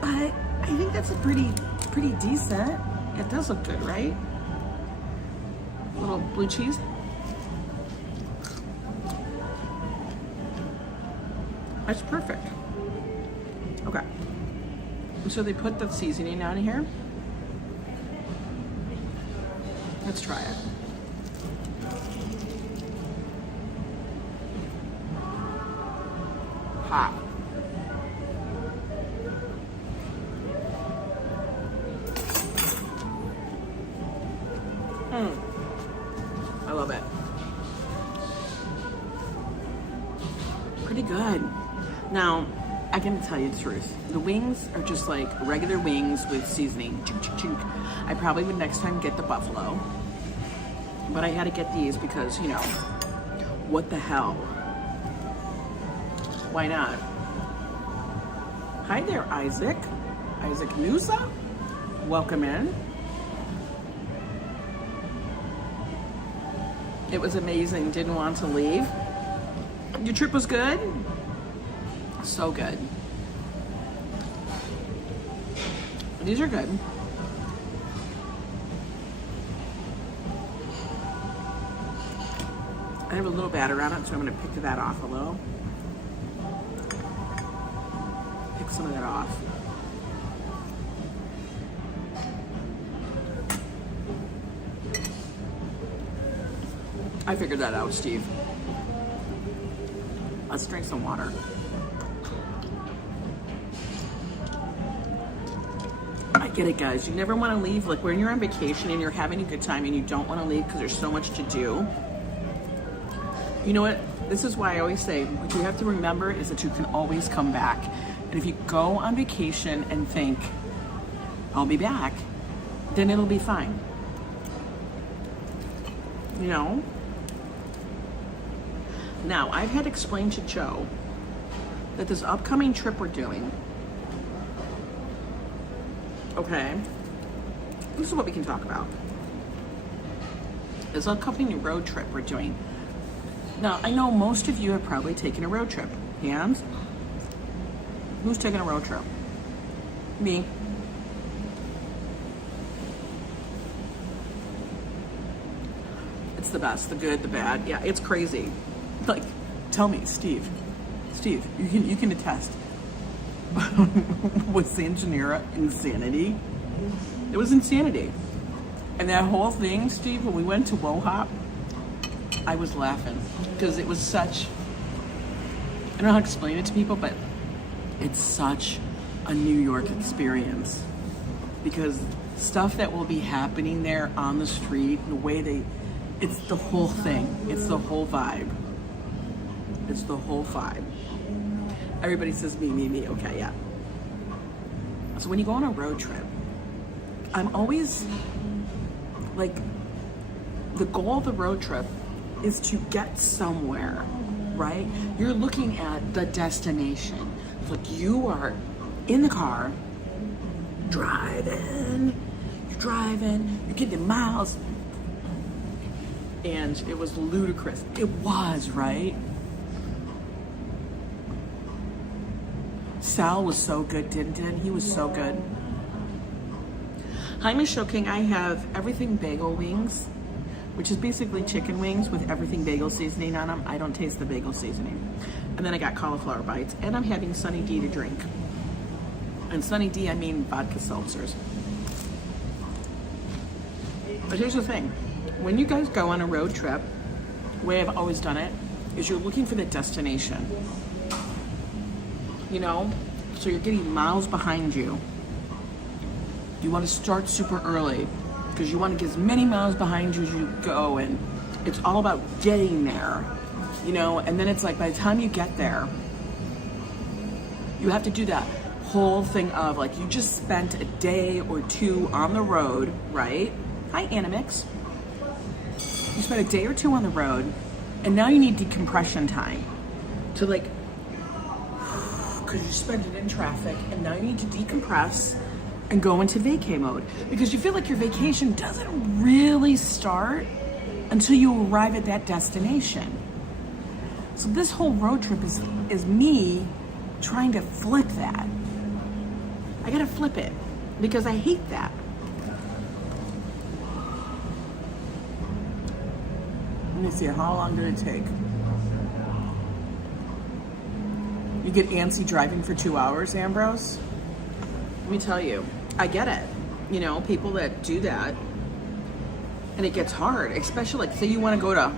But I think that's a pretty decent. It does look good, right? A little blue cheese. That's perfect. Okay. So they put the seasoning on here. Let's try it. Hot. I love it. Pretty good. Now, I can tell you the truth. The wings are just like regular wings with seasoning. Chink, chink, chink. I probably would next time get the buffalo. But I had to get these because, you know, what the hell? Why not? Hi there, Isaac. Isaac Nusa. Welcome in. It was amazing. Didn't want to leave. Your trip was good? So good. These are good. I have a little batter on it, so I'm going to pick that off a little. Pick some of that off. I figured that out, Steve. Let's drink some water. I get it, guys. You never want to leave. Like when you're on vacation and you're having a good time and you don't want to leave because there's so much to do. You know what? This is why I always say, what you have to remember is that you can always come back. And if you go on vacation and think, I'll be back, then it'll be fine. You know? Now, I've had explained to Joe that this upcoming trip we're doing, okay, this is what we can talk about. This upcoming road trip we're doing. Now, I know most of you have probably taken a road trip. Hands? Who's taking a road trip? Me. It's the best, the good, the bad. Yeah, it's crazy. Like, tell me, Steve, you can attest. Was San Gennaro insanity? It was insanity. And that whole thing, Steve, when we went to WoHop, I was laughing because it was such, I don't know how to explain it to people, but it's such a New York experience because stuff that will be happening there on the street, the way it's the whole thing. It's the whole vibe. It's the whole vibe. Everybody says me. Okay, yeah. So when you go on a road trip, I'm always like, the goal of the road trip is to get somewhere, right? You're looking at the destination. It's like you are in the car, driving, you're getting miles. And it was ludicrous. It was, right? Sal was so good, didn't he? He was so good. Hi, Michelle King. I have everything bagel wings, which is basically chicken wings with everything bagel seasoning on them. I don't taste the bagel seasoning. And then I got cauliflower bites, and I'm having Sunny D to drink. And Sunny D, I mean vodka seltzers. But here's the thing. When you guys go on a road trip, the way I've always done it is you're looking for the destination. You know? So you're getting miles behind you. You want to start super early because you want to get as many miles behind you as you go, and it's all about getting there, you know? And then it's like by the time you get there, you have to do that whole thing of like you just spent a day or two on the road, right? Hi, Animix. You spent a day or two on the road, and now you need decompression time to like, because you spent it in traffic, and now you need to decompress and go into vacay mode because you feel like your vacation doesn't really start until you arrive at that destination. So this whole road trip is me trying to flip that. I gotta flip it because I hate that. Let me see, how long did it take? You get antsy driving for 2 hours, Ambrose? Let me tell you, I get it. You know, people that do that, and it gets hard, especially like, say you want to go to,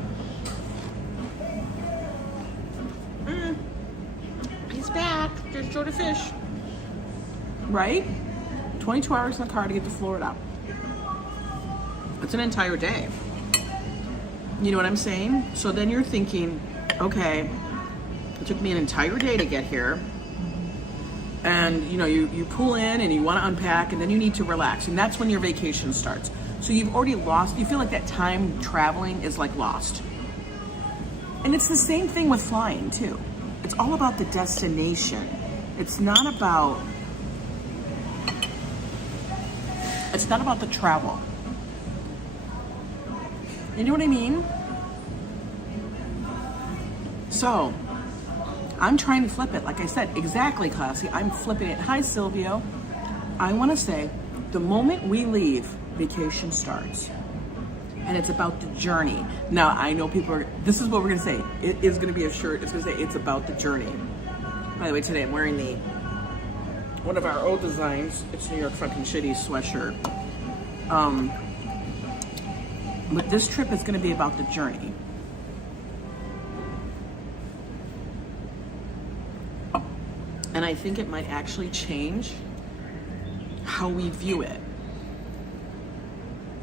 he's back, just showed a fish, right? 22 hours in the car to get to Florida. It's an entire day. You know what I'm saying? So then you're thinking, okay, it took me an entire day to get here. And you know, you pull in and you want to unpack, and then you need to relax, and that's when your vacation starts. So you've already lost, you feel like that time traveling is like lost. And it's the same thing with flying too. It's all about the destination. It's not about the travel. You know what I mean? So I'm trying to flip it. Like I said, exactly, Classy. I'm flipping it. Hi, Silvio. I want to say, the moment we leave, vacation starts. And it's about the journey. Now, I know people are, this is what we're going to say. It is going to be a shirt. It's going to say, it's about the journey. By the way, today I'm wearing one of our old designs. It's New York fucking shitty sweatshirt. But this trip is going to be about the journey. And I think it might actually change how we view it.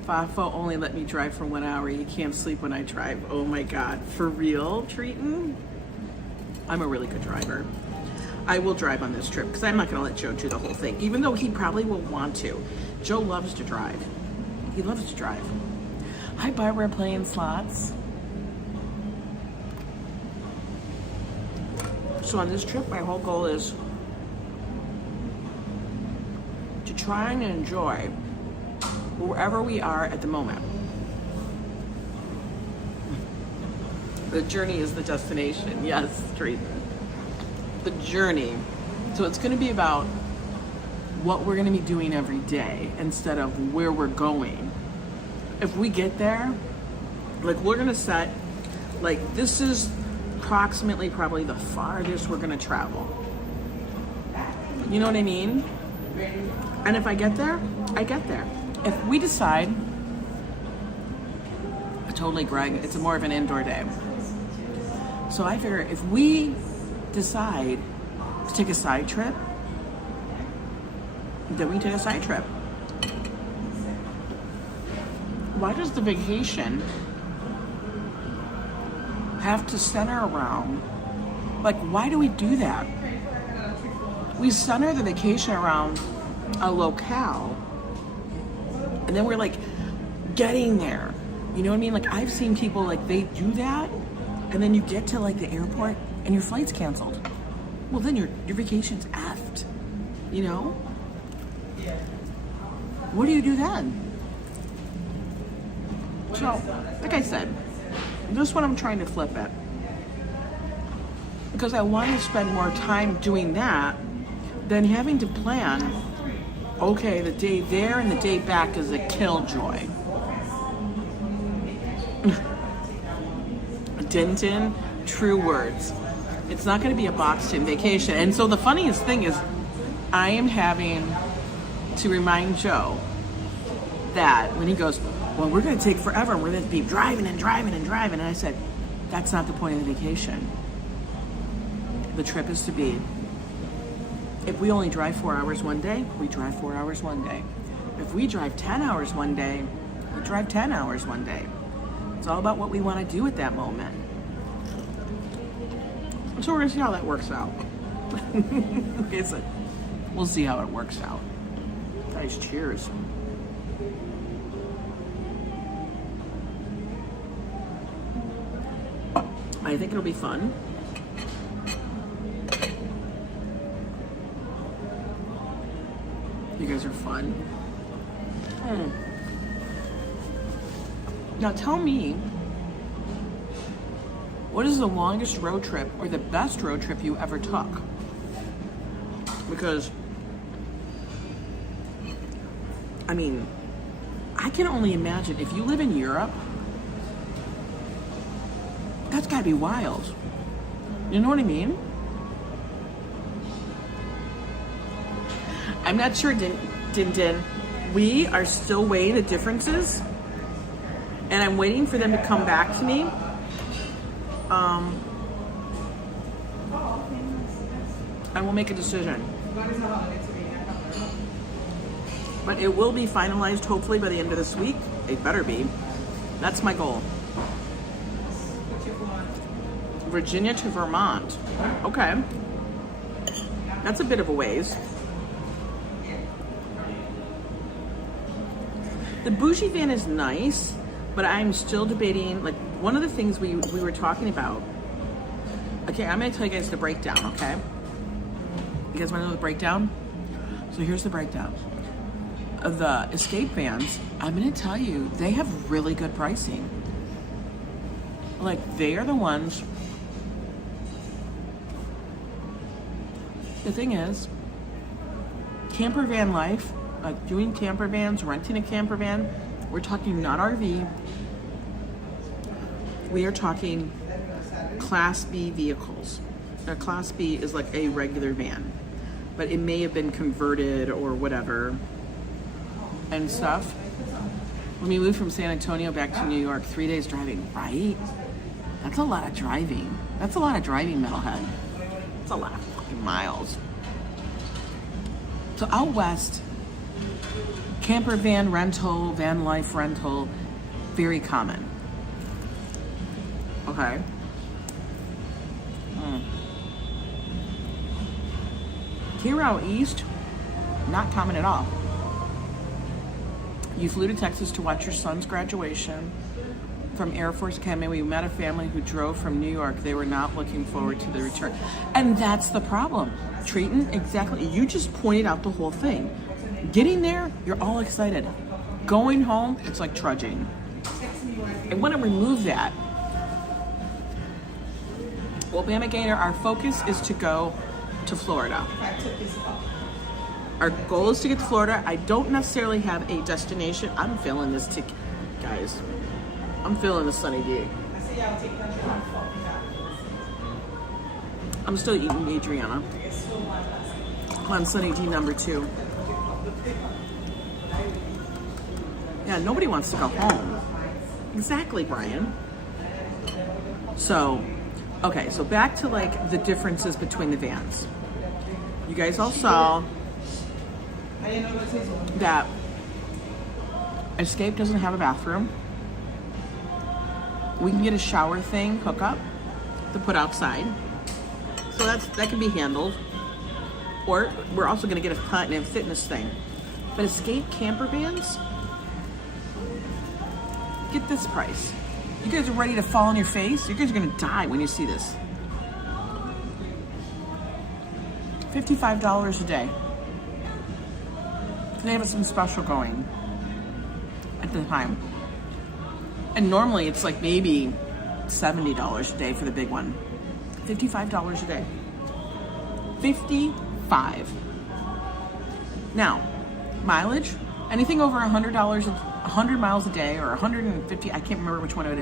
Fafo only let me drive for 1 hour. You can't sleep when I drive. Oh my God, for real, Treaton? I'm a really good driver. I will drive on this trip because I'm not gonna let Joe do the whole thing, even though he probably will want to. Joe loves to drive. He loves to drive. Hi, Barbara, playing slots. So on this trip, my whole goal is to try and enjoy wherever we are at the moment. The journey is the destination. Yes, Street. The journey. So it's going to be about what we're going to be doing every day instead of where we're going. If we get there, like we're going to set, like this is approximately probably the farthest we're going to travel. You know what I mean? And if I get there, I get there. If we decide, totally Greg, it's more of an indoor day. So I figure if we decide to take a side trip, then we take a side trip. Why does the vacation have to center around, like, why do we do that? We center the vacation around a locale, and then we're like getting there. You know what I mean? Like I've seen people like they do that and then you get to like the airport and your flight's canceled. Well, then your vacation's effed, you know? What do you do then? So, like I said, this one I'm trying to flip it. Because I want to spend more time doing that than having to plan, okay, the day there and the day back is a killjoy. Dinton, true words. It's not going to be a boxed in vacation. And so the funniest thing is I am having to remind Joe that when he goes, well, we're going to take forever and we're going to be driving and driving and driving. And I said, that's not the point of the vacation. The trip is to be, if we only drive 4 hours one day, we drive 4 hours one day. If we drive 10 hours one day, we drive 10 hours one day. It's all about what we want to do at that moment. So we're going to see how that works out. We'll see how it works out. Guys, cheers. I think it'll be fun. You guys are fun. Now tell me, what is the longest road trip or the best road trip you ever took? Because, I mean, I can only imagine if you live in Europe, that's gotta be wild. You know what I mean? I'm not sure, Din. We are still weighing the differences, and I'm waiting for them to come back to me. I will make a decision. But it will be finalized hopefully by the end of this week. It better be. That's my goal. Virginia to Vermont. Okay. That's a bit of a ways. The bougie van is nice, but I'm still debating, like, one of the things we were talking about. Okay, I'm gonna tell you guys the breakdown, okay? You guys wanna know the breakdown? So here's the breakdown. The escape vans, I'm gonna tell you, they have really good pricing. Like, they are the ones. The thing is, camper van life, like doing camper vans, renting a camper van, we're talking not RV, we are talking Class B vehicles. Now, Class B is like a regular van, but it may have been converted or whatever and stuff. When we moved from San Antonio back to New York, 3 days driving, right? That's a lot of driving. That's a lot of driving, Metalhead. That's a lot of fucking miles. So out west, camper van rental, van life rental, very common. Okay. Here out east, not common at all. You flew to Texas to watch your son's graduation from Air Force Academy. We met a family who drove from New York. They were not looking forward to the return. And that's the problem. Treating, exactly, you just pointed out the whole thing. Getting there, you're all excited. Going home, it's like trudging. I want to remove that. Well, Bama Gator, our focus is to go to Florida. Our goal is to get to Florida. I don't necessarily have a destination. I'm feeling this ticket, guys. I'm feeling the Sunny D. I'm still eating Adriana. On Sunny D number 2. Yeah, nobody wants to go home. Exactly, Brian. So, okay, so back to like the differences between the vans. You guys all saw that Escape doesn't have a bathroom. We can get a shower thing hookup to put outside. So that can be handled. Or we're also gonna get a continent fitness thing. But Escape camper vans, Get this price. You guys are ready to fall on your face? You guys are gonna die when you see this. $55 a day. They have some special going at the time. And normally it's like maybe $70 a day for the big one. $55 a day. 55. Now, mileage, anything over $100, 100 miles a day or 150, I can't remember which one it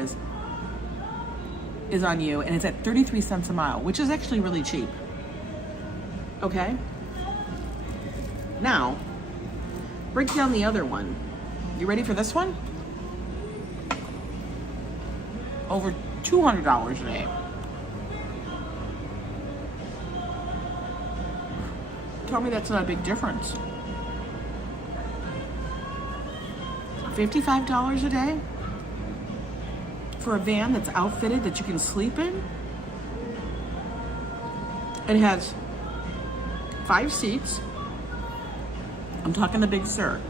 is on you, and it's at 33 cents a mile, which is actually really cheap. Okay? Now, break down the other one. You ready for this one? Over $200 a day. Tell me that's not a big difference. $55 a day for a van that's outfitted that you can sleep in. It has 5 seats. I'm talking the Big Sur.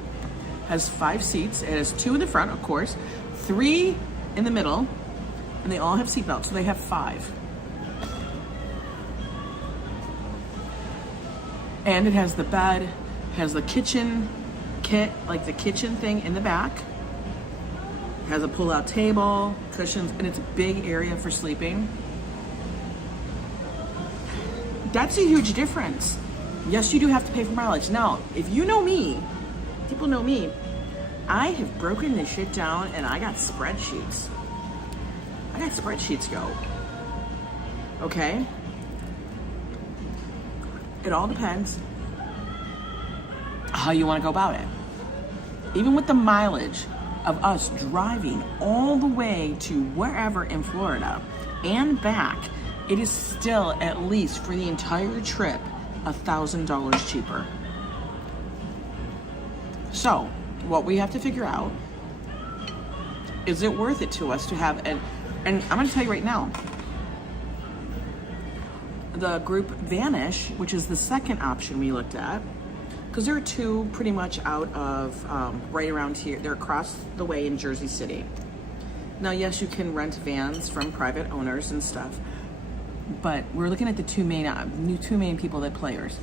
Has 5 seats. It has 2 in the front, of course, 3 in the middle, and they all have seatbelts, so they have 5. And it has the bed, has the kitchen kit, like the kitchen thing in the back. It has a pull-out table, cushions, and it's a big area for sleeping. That's a huge difference. Yes, you do have to pay for mileage. Now, if you know me, people know me, I have broken this shit down and I got spreadsheets. I got spreadsheets go. Okay? It all depends how you want to go about it. Even with the mileage of us driving all the way to wherever in Florida and back, it is still, at least for the entire trip, $1,000 cheaper. So, what we have to figure out, is it worth it to us to have and I'm going to tell you right now, the group Vanish, which is the second option we looked at, because there are 2 pretty much out of right around here. They're across the way in Jersey City. Now, yes, you can rent vans from private owners and stuff, but we're looking at the two main people that players,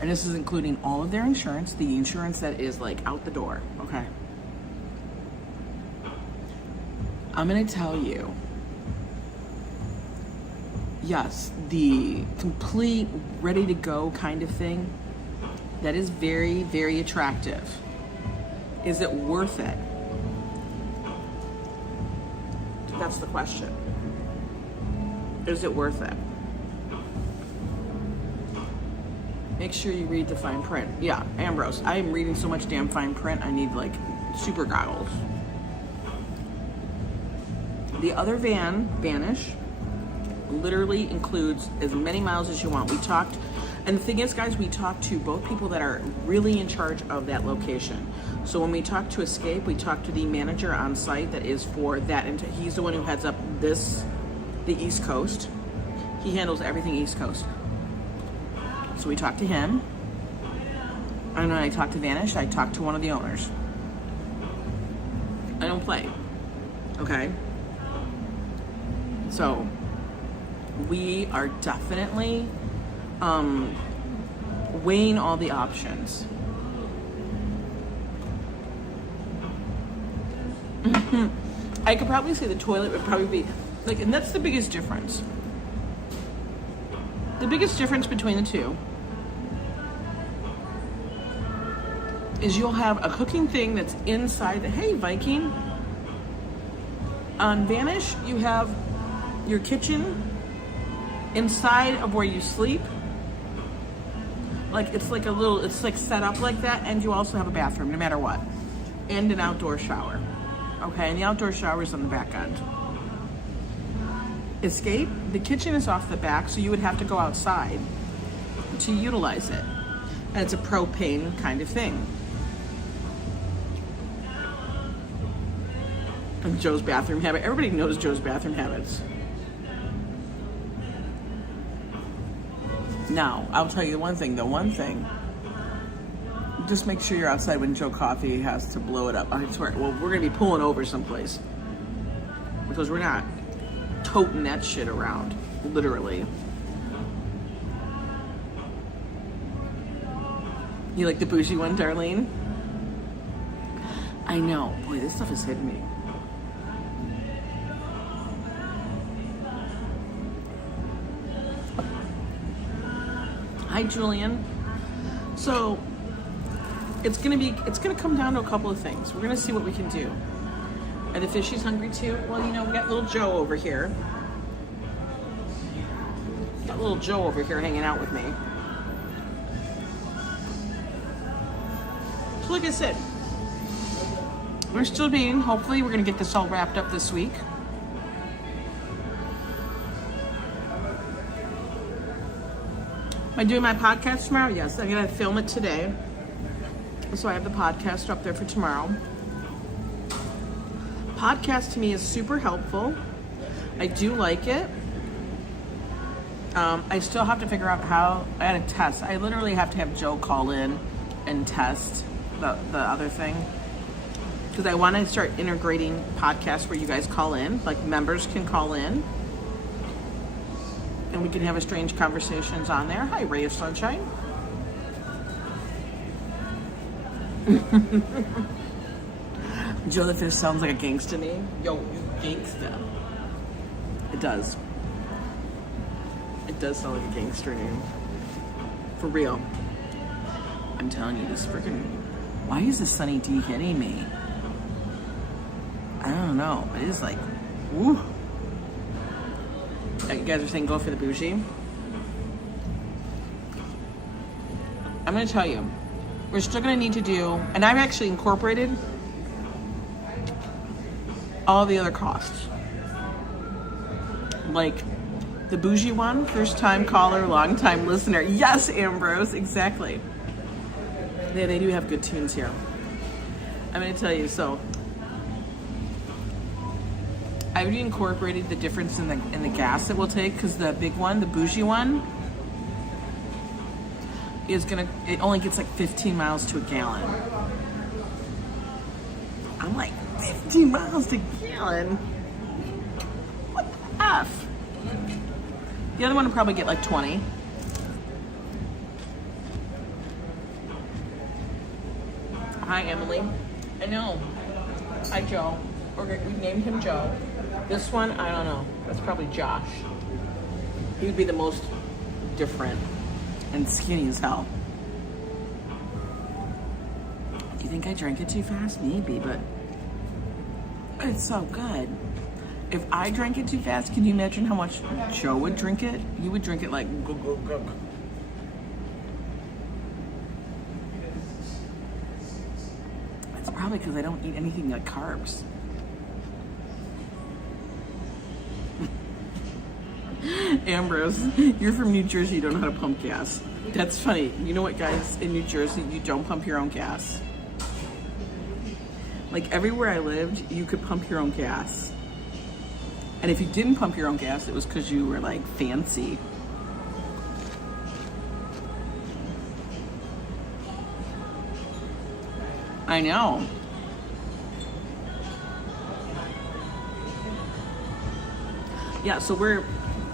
and this is including all of their insurance, the insurance that is like out the door. Okay, I'm gonna tell you, yes, the complete ready to go kind of thing, that is very, very attractive. Is it worth it? That's the question. Is it worth it? Make sure you read the fine print. Yeah, Ambrose, I am reading so much damn fine print, I need like super goggles. The other van, Vanish, literally includes as many miles as you want. We talked, and the thing is, guys, we talked to both people that are really in charge of that location. So when we talked to Escape, we talked to the manager on site that is for that, and he's the one who heads up the East Coast. He handles everything East Coast. So we talked to him, and when I talked to Vanish, I talked to one of the owners. I don't play, okay? So we are definitely weighing all the options. I could probably say the toilet would probably be like, and that's the biggest difference. The biggest difference between the two is you'll have a cooking thing that's inside the, hey Viking. On Vanish, you have your kitchen inside of where you sleep. Like it's like a little, it's like set up like that, and you also have a bathroom no matter what. And an outdoor shower. Okay, and the outdoor shower is on the back end. Escape, the kitchen is off the back, so you would have to go outside to utilize it. And it's a propane kind of thing. And Joe's bathroom habit. Everybody knows Joe's bathroom habits. Now, I'll tell you the one thing. Just make sure you're outside when Joe Coffee has to blow it up. I swear, well, we're gonna be pulling over someplace. because we're not toting that shit around, literally. You like the bougie one, Darlene? I know. Boy, this stuff is hitting me. Hi, Julian. So it's gonna come down to a couple of things. We're gonna see what we can do. Are the fishies hungry too? Well, you know, we got little Joe over here. Got little Joe over here hanging out with me. So like I said, we're still being, hopefully we're gonna get this all wrapped up this week. Am I doing my podcast tomorrow? Yes, I'm gonna film it today. So I have the podcast up there for tomorrow. Podcast to me is super helpful. I do like it. I still have to figure out how, I had to test. I literally have to have Joe call in and test the other thing. Because I want to start integrating podcasts where you guys call in, like members can call in. And we can have a strange conversations on there. Hi, Ray of Sunshine. Joe the Fish sounds like a gangsta name. Yo, you gangsta. It does. It does sound like a gangster name. For real. I'm telling you, this freaking... Why is the Sunny D hitting me? I don't know. It is like... Woo. You guys are saying go for the bougie. I'm going to tell you. We're still going to need to do... And I've actually incorporated all the other costs. Like the bougie one, first time caller, long time listener. Yes, Ambrose, exactly. Yeah, they do have good tunes here. I'm going to tell you, so I've incorporated the difference in the gas that we'll take, because the big one, the bougie one, it only gets like 15 miles to a gallon. I'm like, 15 miles to a gallon? What the F? The other one will probably get like 20. Hi, Emily. I know. Hi, Joe. We named him Joe. This one, I don't know. That's probably Josh. He would be the most different and skinny as hell. Do you think I drank it too fast? Maybe, but it's so good. If I drank it too fast, can you imagine how much Joe would drink it? He would drink it like go, go, go. It's probably because I don't eat anything like carbs. Ambrose, you're from New Jersey, you don't know how to pump gas. That's funny. You know what, guys? In New Jersey, you don't pump your own gas. Like everywhere I lived, you could pump your own gas. And if you didn't pump your own gas, it was because you were like fancy. I know. Yeah, so we're,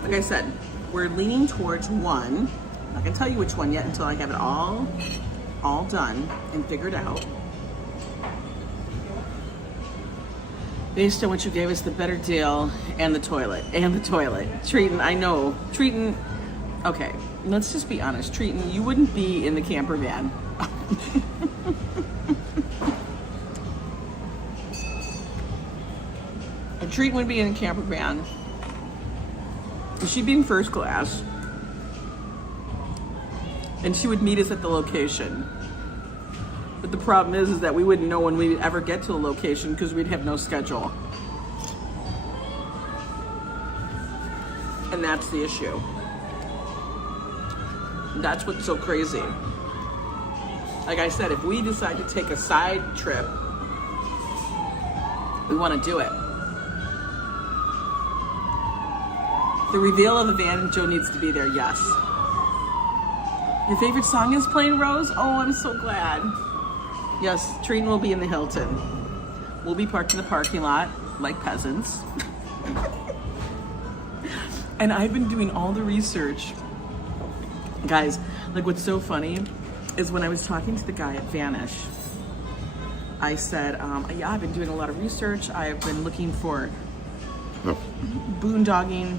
like I said, we're leaning towards one. I'm not gonna tell you which one yet until I have it all done and figured out. Based on what you gave us, the better deal and the toilet. Treatin', I know. Treatin', okay, let's just be honest. Treatin', you wouldn't be in the camper van. A Treatin' would be in a camper van. She'd be in first class. And she would meet us at the location. But the problem is that we wouldn't know when we'd ever get to the location because we'd have no schedule. And that's the issue. That's what's so crazy. Like I said, if we decide to take a side trip, we want to do it. The reveal of the van, Joe needs to be there, yes. Your favorite song is playing, Rose? Oh, I'm so glad. Yes, Trina will be in the Hilton. We'll be parked in the parking lot like peasants. And I've been doing all the research. Guys, like what's so funny is when I was talking to the guy at Vanish, I said, yeah, I've been doing a lot of research. I've been looking for boondogging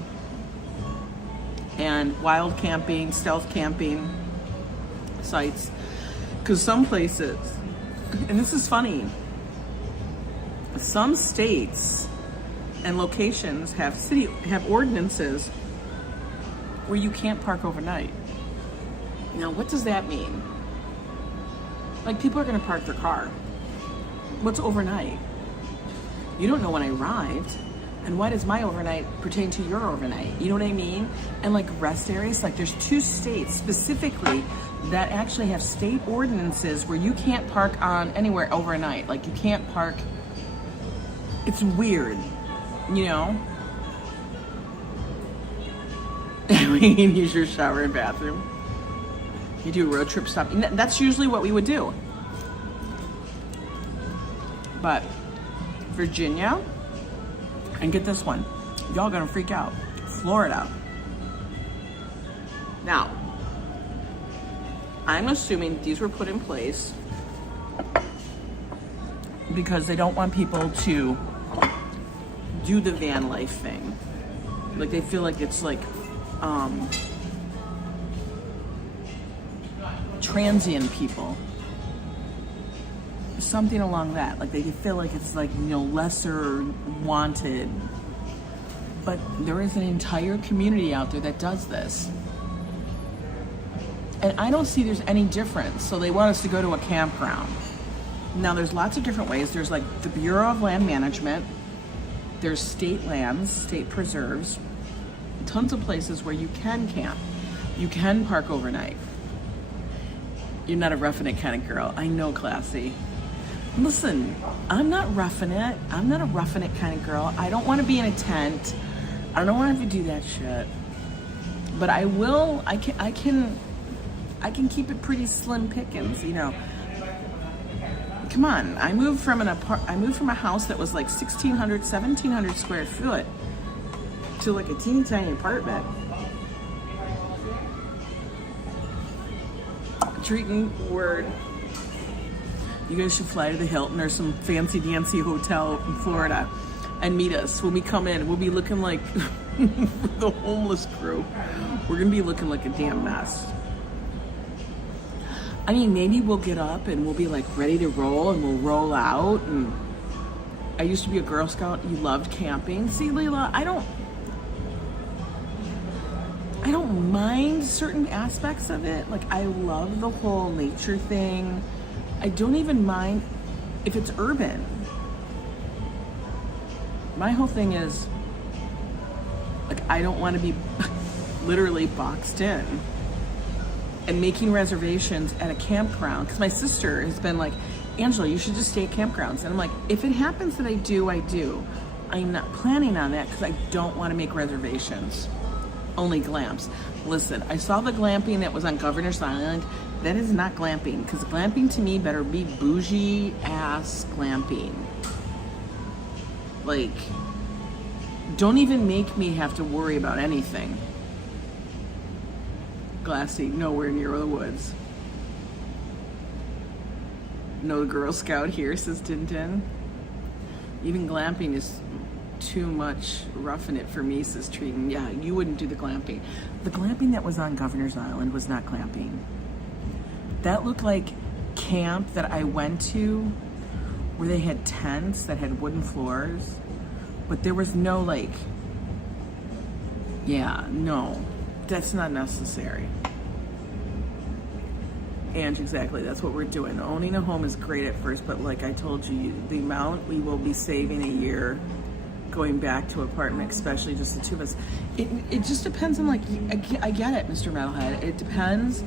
and wild camping, stealth camping sites. Because some places, and this is funny, some states and locations have ordinances where you can't park overnight. Now, what does that mean? Like, people are gonna park their car. What's overnight? You don't know when I arrived, and why does my overnight pertain to your overnight? You know what I mean? And like rest areas, like there's 2 states specifically that actually have state ordinances where you can't park on anywhere overnight. Like you can't park, it's weird, you know? We can use your shower and bathroom. You do a road trip stop. That's usually what we would do. But Virginia, and get this one, y'all gonna freak out. Florida. Now, I'm assuming these were put in place because they don't want people to do the van life thing. Like they feel like it's like transient people. Something along that. Like they feel like it's like, you know, lesser wanted. But there is an entire community out there that does this. And I don't see there's any difference. So they want us to go to a campground. Now there's lots of different ways. There's like the Bureau of Land Management. There's state lands, state preserves. Tons of places where you can camp. You can park overnight. You're not a roughing it kind of girl. I know, Classy. Listen, I'm not roughing it. I'm not a roughing it kind of girl. I don't want to be in a tent. I don't want to have to do that shit. But I will. I can keep it pretty slim pickings, you know. Come on, I moved from a house that was like 1,600, 1,700 square foot to like a teeny tiny apartment. Treating word. You guys should fly to the Hilton or some fancy dancy hotel in Florida and meet us. When we come in, we'll be looking like the homeless crew. We're gonna be looking like a damn mess. I mean, maybe we'll get up and we'll be like ready to roll and we'll roll out. And I used to be a Girl Scout. You loved camping. See, Leila, I don't mind certain aspects of it. Like I love the whole nature thing. I don't even mind if it's urban. My whole thing is like I don't want to be literally boxed in and making reservations at a campground, because my sister has been like, Angela, you should just stay at campgrounds. And I'm like, if it happens that I do, I do. I'm not planning on that because I don't want to make reservations. Only glamps. Listen, I saw the glamping that was on Governor's Island. That is not glamping, because glamping to me better be bougie ass glamping. Like, don't even make me have to worry about anything. Glassy, nowhere near the woods. No Girl Scout here, says Tintin. Even glamping is too much roughing it for me, says Treaton. Yeah, you wouldn't do the glamping. The glamping that was on Governor's Island was not glamping. That looked like camp that I went to where they had tents that had wooden floors, but there was no like, yeah, no. That's not necessary. And exactly, that's what we're doing. Owning a home is great at first, but like I told you, the amount we will be saving a year going back to apartment, especially just the two of us, it just depends on like, I get it, Mr. Metalhead. It depends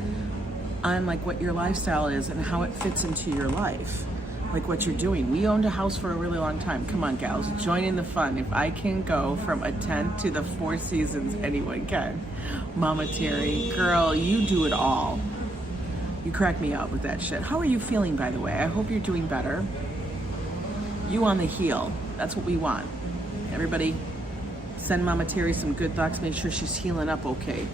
on like what your lifestyle is and how it fits into your life. Like what you're doing. We owned a house for a really long time. Come on, gals, join in the fun. If I can go from a tent to the Four Seasons, anyone can. Mama Terry, girl, you do it all. You crack me up with that shit. How are you feeling, by the way? I hope you're doing better. You on the heel. That's what we want. Everybody, Send Mama Terry some good thoughts. Make sure she's healing up okay.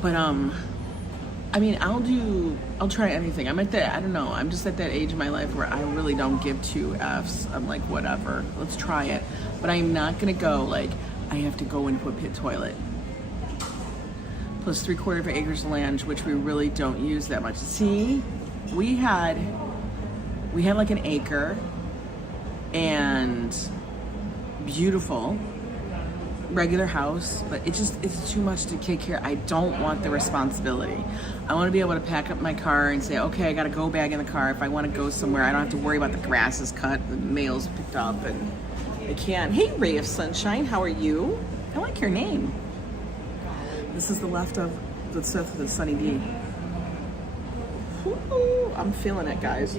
But I mean, I'll try anything. I'm at that, I don't know, I'm just at that age in my life where I really don't give two F's. I'm like, whatever, let's try it. But I'm not gonna go like, I have to go into a pit toilet. Plus 3/4 acres of land, which we really don't use that much. See, we had like an acre and beautiful regular house, but it's too much to take care. I don't want the responsibility. I want to be able to pack up my car and say, okay, I got a go bag in the car. If I want to go somewhere, I don't have to worry about the grass is cut, the mail's picked up, and I can't. Hey, Ray of Sunshine, how are you? I like your name. This is the left of the stuff of the Sunny D. Ooh, I'm feeling it, guys.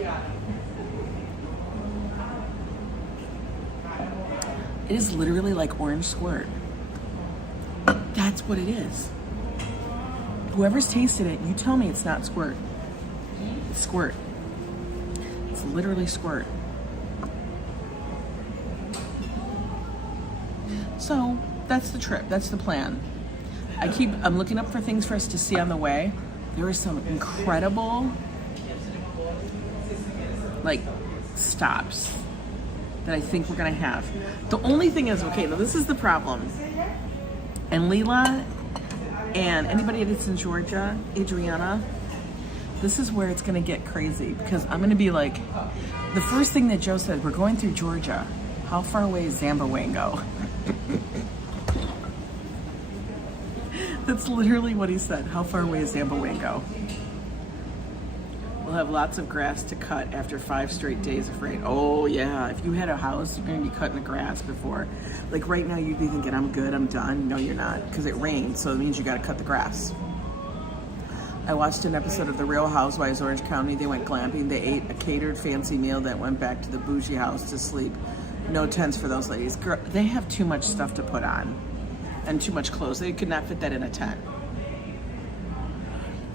It is literally like orange squirt. That's what it is. Whoever's tasted it, you tell me it's not squirt. It's squirt. It's literally squirt. So that's the trip. That's the plan. I'm looking up for things for us to see on the way. There are some incredible like stops that I think we're gonna have. The only thing is, okay, now this is the problem. And Leela and anybody that's in Georgia, Adriana, this is where it's gonna get crazy because I'm gonna be like, the first thing that Joe said, we're going through Georgia. How far away is Zamboango? That's literally what he said. How far away is Zamboango? We'll have lots of grass to cut after 5 straight days of rain. Oh yeah, if you had a house, you're gonna be cutting the grass before. Like right now, you'd be thinking, I'm good, I'm done. No, you're not, because it rained, so it means you gotta cut the grass. I watched an episode of The Real Housewives Orange County. They went glamping. They ate a catered fancy meal that went back to the bougie house to sleep. No tents for those ladies. Girl, they have too much stuff to put on and too much clothes. They could not fit that in a tent.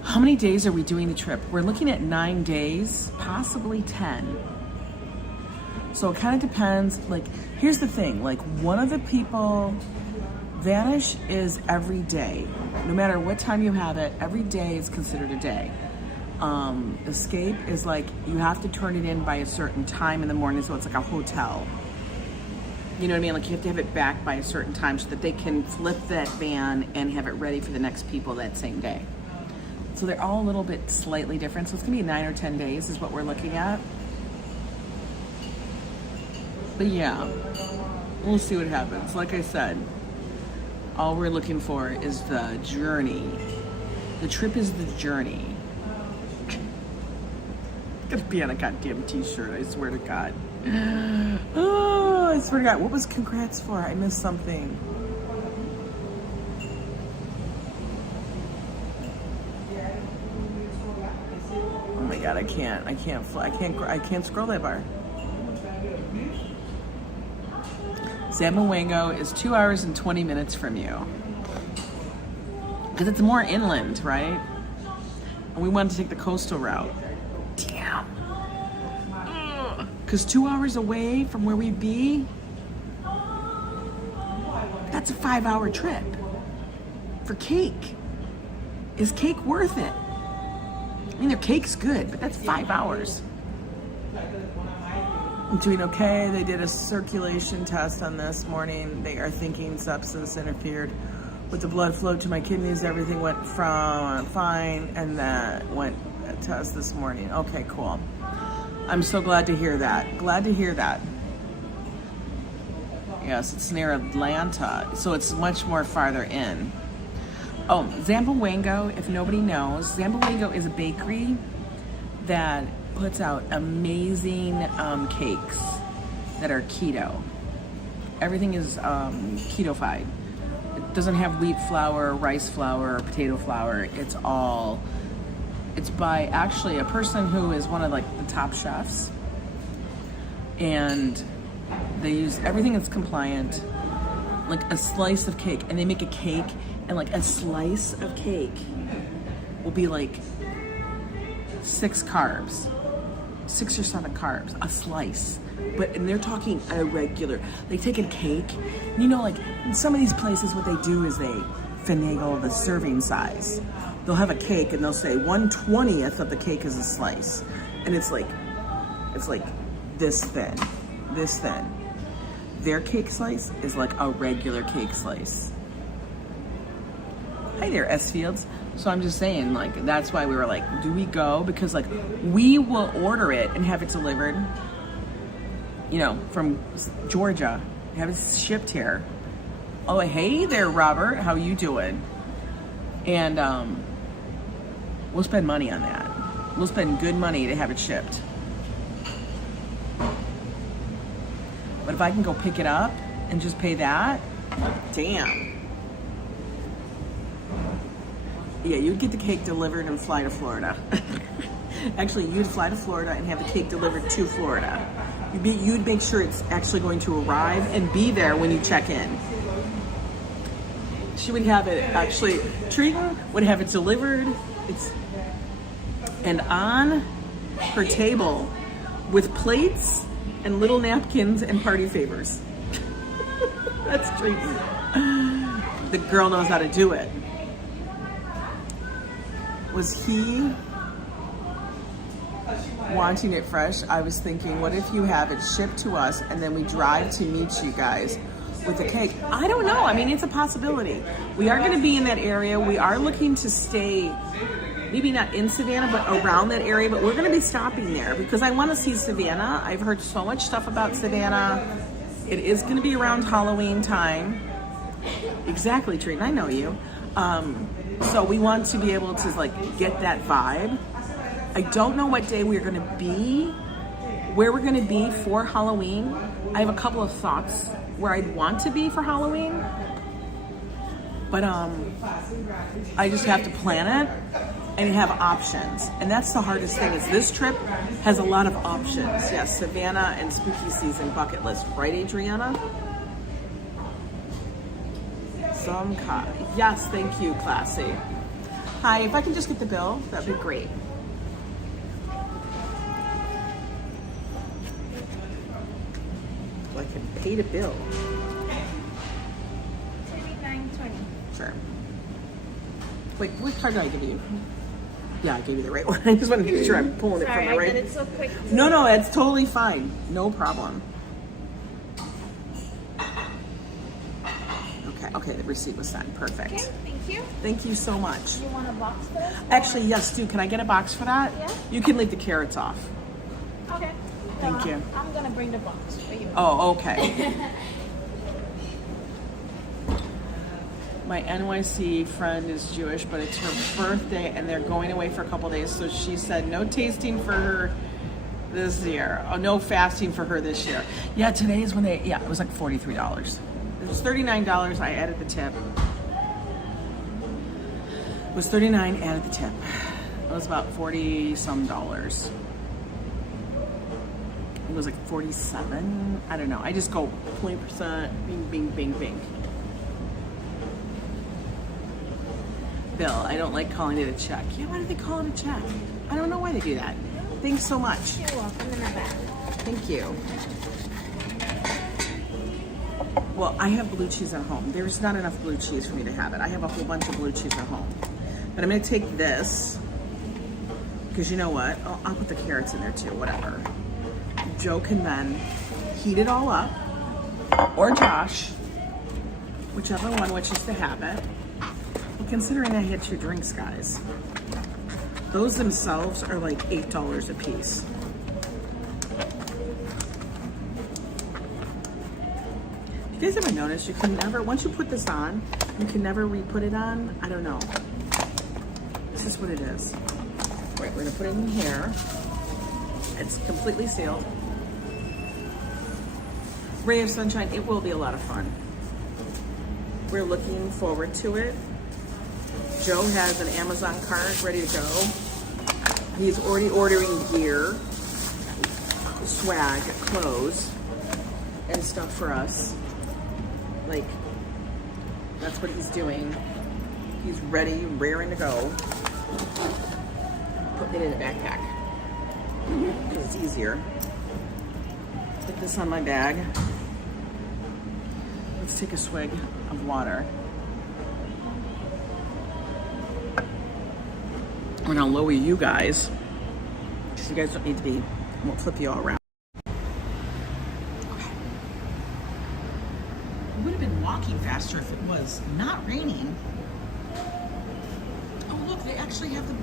How many days are we doing the trip? We're looking at 9 days, possibly 10. So it kind of depends. Like, here's the thing. Like, one of the people, Vanish is every day. No matter what time you have it, every day is considered a day. Escape is like, you have to turn it in by a certain time in the morning, so it's like a hotel. You know what I mean? Like, you have to have it back by a certain time so that they can flip that van and have it ready for the next people that same day. So they're all a little bit slightly different. So it's gonna be 9 or 10 days is what we're looking at. But yeah, we'll see what happens. Like I said, all we're looking for is the journey. The trip is the journey. Gonna be on a goddamn t-shirt, I swear to God. Oh, I swear to God. What was congrats for? I missed something. Oh my God, I can't scroll that bar. Zamboango is 2 hours and 20 minutes from you. Because it's more inland, right? And we wanted to take the coastal route. Damn. Because 2 hours away from where we'd be, that's a 5-hour trip. For cake. Is cake worth it? I mean, their cake's good, but that's 5 hours. I'm doing okay. They did a circulation test on this morning. They are thinking substance interfered with the blood flow to my kidneys. Everything went from fine, and that went a test this morning. Okay, cool. I'm so glad to hear that. Glad to hear that. Yes, it's near Atlanta, so it's much more farther in. Oh, Zamboango, if nobody knows, Zamboango is a bakery that puts out amazing cakes that are keto. Everything is keto-fied. It doesn't have wheat flour, rice flour, or potato flour. It's by actually a person who is one of like the top chefs, and they use everything that's compliant, like a slice of cake, and they make a cake, and like a slice of cake will be like 6 carbs, 6 or 7 carbs, a slice. and they're talking a regular, like taking cake. You know, like in some of these places, what they do is they finagle the serving size. They'll have a cake and they'll say 1/20th of the cake is a slice, and it's like this thin, this thin. Their cake slice is like a regular cake slice. Hi there, S Fields. So I'm just saying, like, that's why we were like, do we go? Because like we will order it and have it delivered, you know, from Georgia, have it shipped here. Oh, hey there, Robert, how you doing? And we'll spend money on that. We'll spend good money to have it shipped. But if I can go pick it up and just pay that, damn. Yeah, you'd get the cake delivered and fly to Florida. Actually, you'd fly to Florida and have the cake delivered to Florida. You'd make sure it's actually going to arrive and be there when you check in. She would have it actually, Triton would have it delivered. And on her table with plates and little napkins and party favors. That's Triton. The girl knows how to do it. Was he wanting it fresh? I was thinking, what if you have it shipped to us and then we drive to meet you guys with the cake? I don't know. I mean, it's a possibility. We are going to be in that area. We are looking to stay, maybe not in Savannah, but around that area. But we're going to be stopping there because I want to see Savannah. I've heard so much stuff about Savannah. It is going to be around Halloween time. Exactly, Trina. I know you. So we want to be able to like get that vibe. I don't know what day we're going to be, where we're going to be for Halloween. I have a couple of thoughts where I'd want to be for Halloween, but I just have to plan it and have options. And that's the hardest thing, is this trip has a lot of options. Yes, Savannah and spooky season bucket list, right, Adriana? Yes, thank you, Classy. Hi, if I can just get the bill, that'd be great. Well, I can pay the bill. $39.20. Sure. Wait, what card did I give you? Yeah, I gave you the right one. I just want to make sure I'm pulling it from the right. Sorry, I did it so quick. No, it's totally fine. No problem. Okay, the receipt was sent. Perfect. Okay, thank you. Thank you so much. You want a box for this? Actually, yes, do. Can I get a box for that? Yeah. You can leave the carrots off. Okay. Thank you. I'm gonna bring the box for you. Oh, okay. My NYC friend is Jewish, but it's her birthday and they're going away for a couple days. So she said no tasting for her this year. Oh, no fasting for her this year. Yeah, today is when it was like $43. It was $39. I added the tip. It was $39, added the tip. It was about $40 some. It was like 47. I don't know. I just go 20%. Bing, bing, bing, bing. Bill, I don't like calling it a check. Yeah, why do they call it a check? I don't know why they do that. Thanks so much. You're welcome. In the back. Thank you. Well, I have blue cheese at home. There's not enough blue cheese for me to have it. I have a whole bunch of blue cheese at home. But I'm going to take this, because you know what? I'll put the carrots in there too, whatever. Joe can then heat it all up, or Josh, whichever one wishes to have it. Well, considering I had 2 drinks, guys, those themselves are like $8 a piece. You guys ever notice you can never, once you put this on, you can never re-put it on? I don't know. This is what it is. Right, we're gonna put it in here. It's completely sealed. Ray of Sunshine, it will be a lot of fun. We're looking forward to it. Joe has an Amazon cart ready to go. He's already ordering gear, swag, clothes, and stuff for us. Like, that's what he's doing. He's ready, raring to go. Putting it in a backpack because it's easier. Put this on my bag. Let's take a swig of water. We're gonna lower you guys, because you guys don't need to be, we'll flip you all around. Okay. We would have been walking faster if it was not raining. Oh look, they actually have the,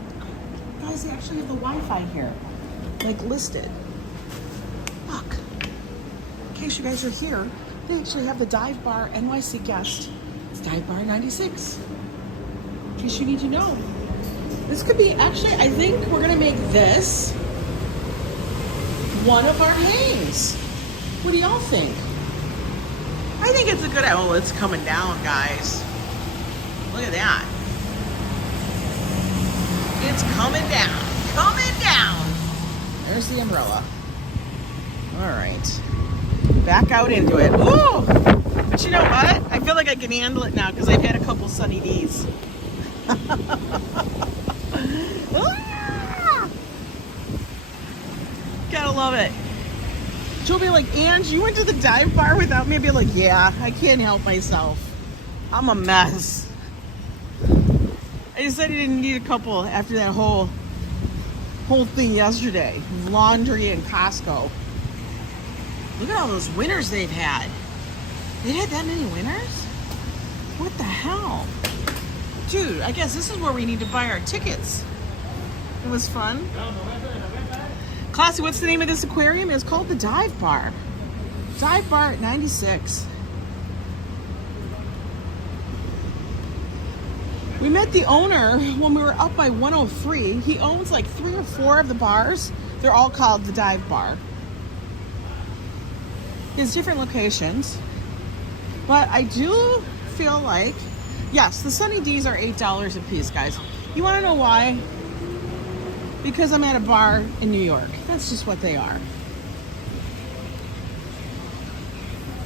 guys, they actually have the Wi-Fi here, like listed. Look, in case you guys are here, they actually have the Dive Bar NYC guest. It's Dive Bar 96. In case you need to know. This could be, actually, I think we're gonna make this one of our hangs. What do y'all think? I think it's a good, oh, it's coming down, guys. Look at that. It's coming down, coming down. There's the umbrella. All right, back out into it. Ooh, but you know what? I feel like I can handle it now because I've had a couple sunny days. Gotta love it. She'll be like, Ange, you went to the dive bar without me? I'll be like, yeah, I can't help myself. I'm a mess. I just said I didn't need a couple after that whole thing yesterday. Laundry and Costco. Look at all those winners they've had. They had that many winners? What the hell? Dude, I guess this is where we need to buy our tickets. It was fun. Classy, what's the name of this aquarium? It's called the Dive Bar. Dive Bar at 96. We met the owner when we were up by 103. He owns like 3 or 4 of the bars. They're all called the Dive Bar. He has different locations. But I do feel like, yes, the Sunny D's are $8 a piece, guys. You want to know why? Because I'm at a bar in New York. That's just what they are.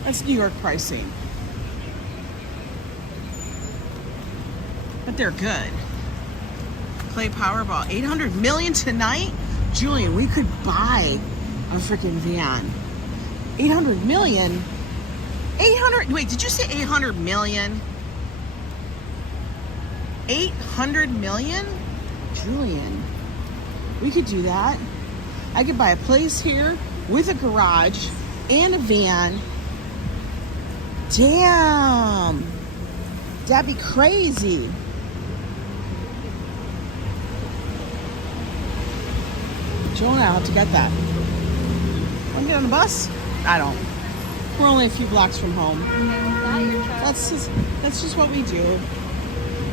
That's New York pricing. But they're good. Play Powerball. 800 million tonight? Julian, we could buy a freaking van. 800 million? 800, wait, did you say 800 million? 800 million? Julian, we could do that. I could buy a place here with a garage and a van. Damn. That'd be crazy. Joan, I'll have to get that. Want to get on the bus? I don't. We're only a few blocks from home. That's just what we do.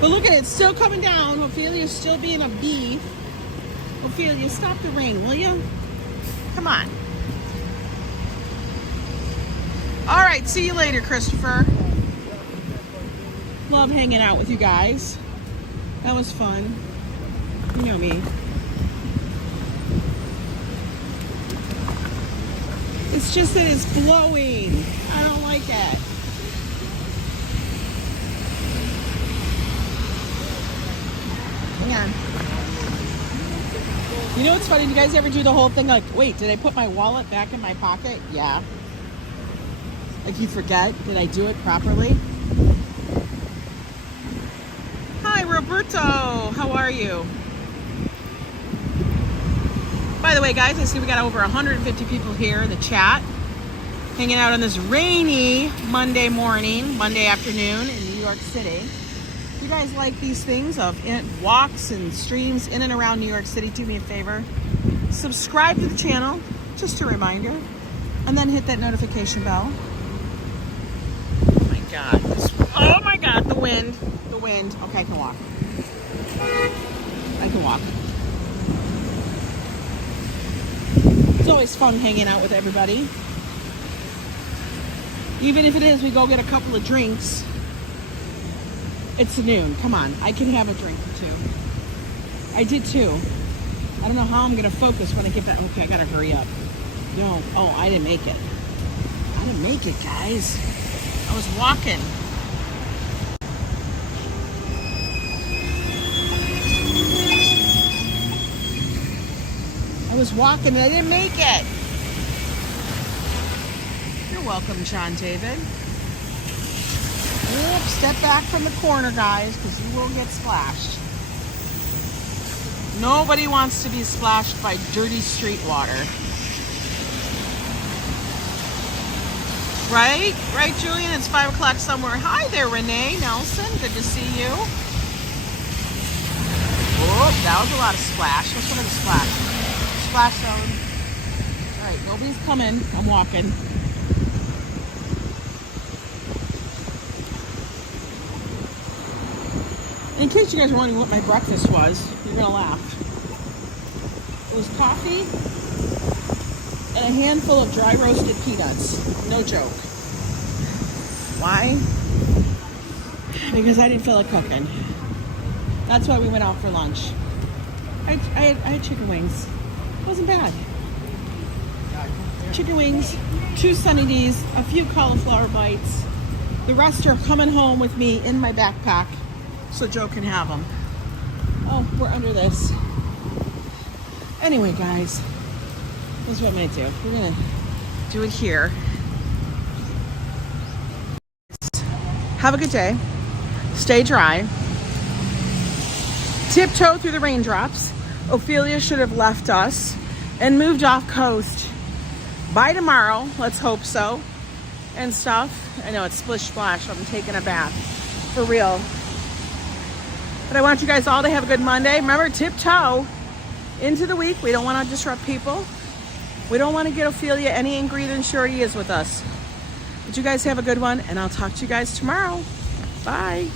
But look at it, it's still coming down. Ophelia's still being a bee. Ophelia, stop the rain, will you? Come on. All right, see you later, Christopher. Love hanging out with you guys. That was fun. You know me. It's just that it's blowing. I don't like it. Hang on. You know what's funny? Do you guys ever do the whole thing like, wait, did I put my wallet back in my pocket? Yeah. Like you forget, did I do it properly? Hi, Roberto. How are you? By the way, guys, I see we got over 150 people here in the chat, hanging out on this rainy Monday morning, Monday afternoon in New York City. If you guys like these things of walks and streams in and around New York City, do me a favor. Subscribe to the channel, just a reminder, and then hit that notification bell. Oh my God. Oh my God, the wind. The wind. Okay, I can walk. I can walk. It's always fun hanging out with everybody. Even if it is, we go get a couple of drinks. It's noon. Come on, I can have a drink or two. I did too. I don't know how I'm gonna focus when I get back. Okay, I gotta hurry up. No, oh, I didn't make it. I didn't make it, guys. I was walking. I was walking and I didn't make it. You're welcome, John David. Yep, step back from the corner, guys, because you will get splashed. Nobody wants to be splashed by dirty street water. Right? Right, Julian? It's 5 o'clock somewhere. Hi there, Renee Nelson. Good to see you. Oh, that was a lot of splash. Let's look at the splash. Splash zone. All right, nobody's coming. I'm walking. In case you guys are wondering what my breakfast was, you're gonna laugh. It was coffee and a handful of dry roasted peanuts. No joke. Why? Because I didn't feel like cooking. That's why we went out for lunch. I had chicken wings. It wasn't bad. Chicken wings, 2 Sunny D's, a few cauliflower bites. The rest are coming home with me in my backpack so Joe can have them. Oh, we're under this. Anyway, guys, this is what I'm gonna do. We're gonna do it here. Have a good day. Stay dry. Tiptoe through the raindrops. Ophelia should have left us and moved off coast by tomorrow. Let's hope so. And stuff. I know it's splish splash. I'm taking a bath. For real. But I want you guys all to have a good Monday. Remember, tiptoe into the week. We don't want to disrupt people. We don't want to get Ophelia any angrier than she already is with us. But you guys have a good one, and I'll talk to you guys tomorrow. Bye.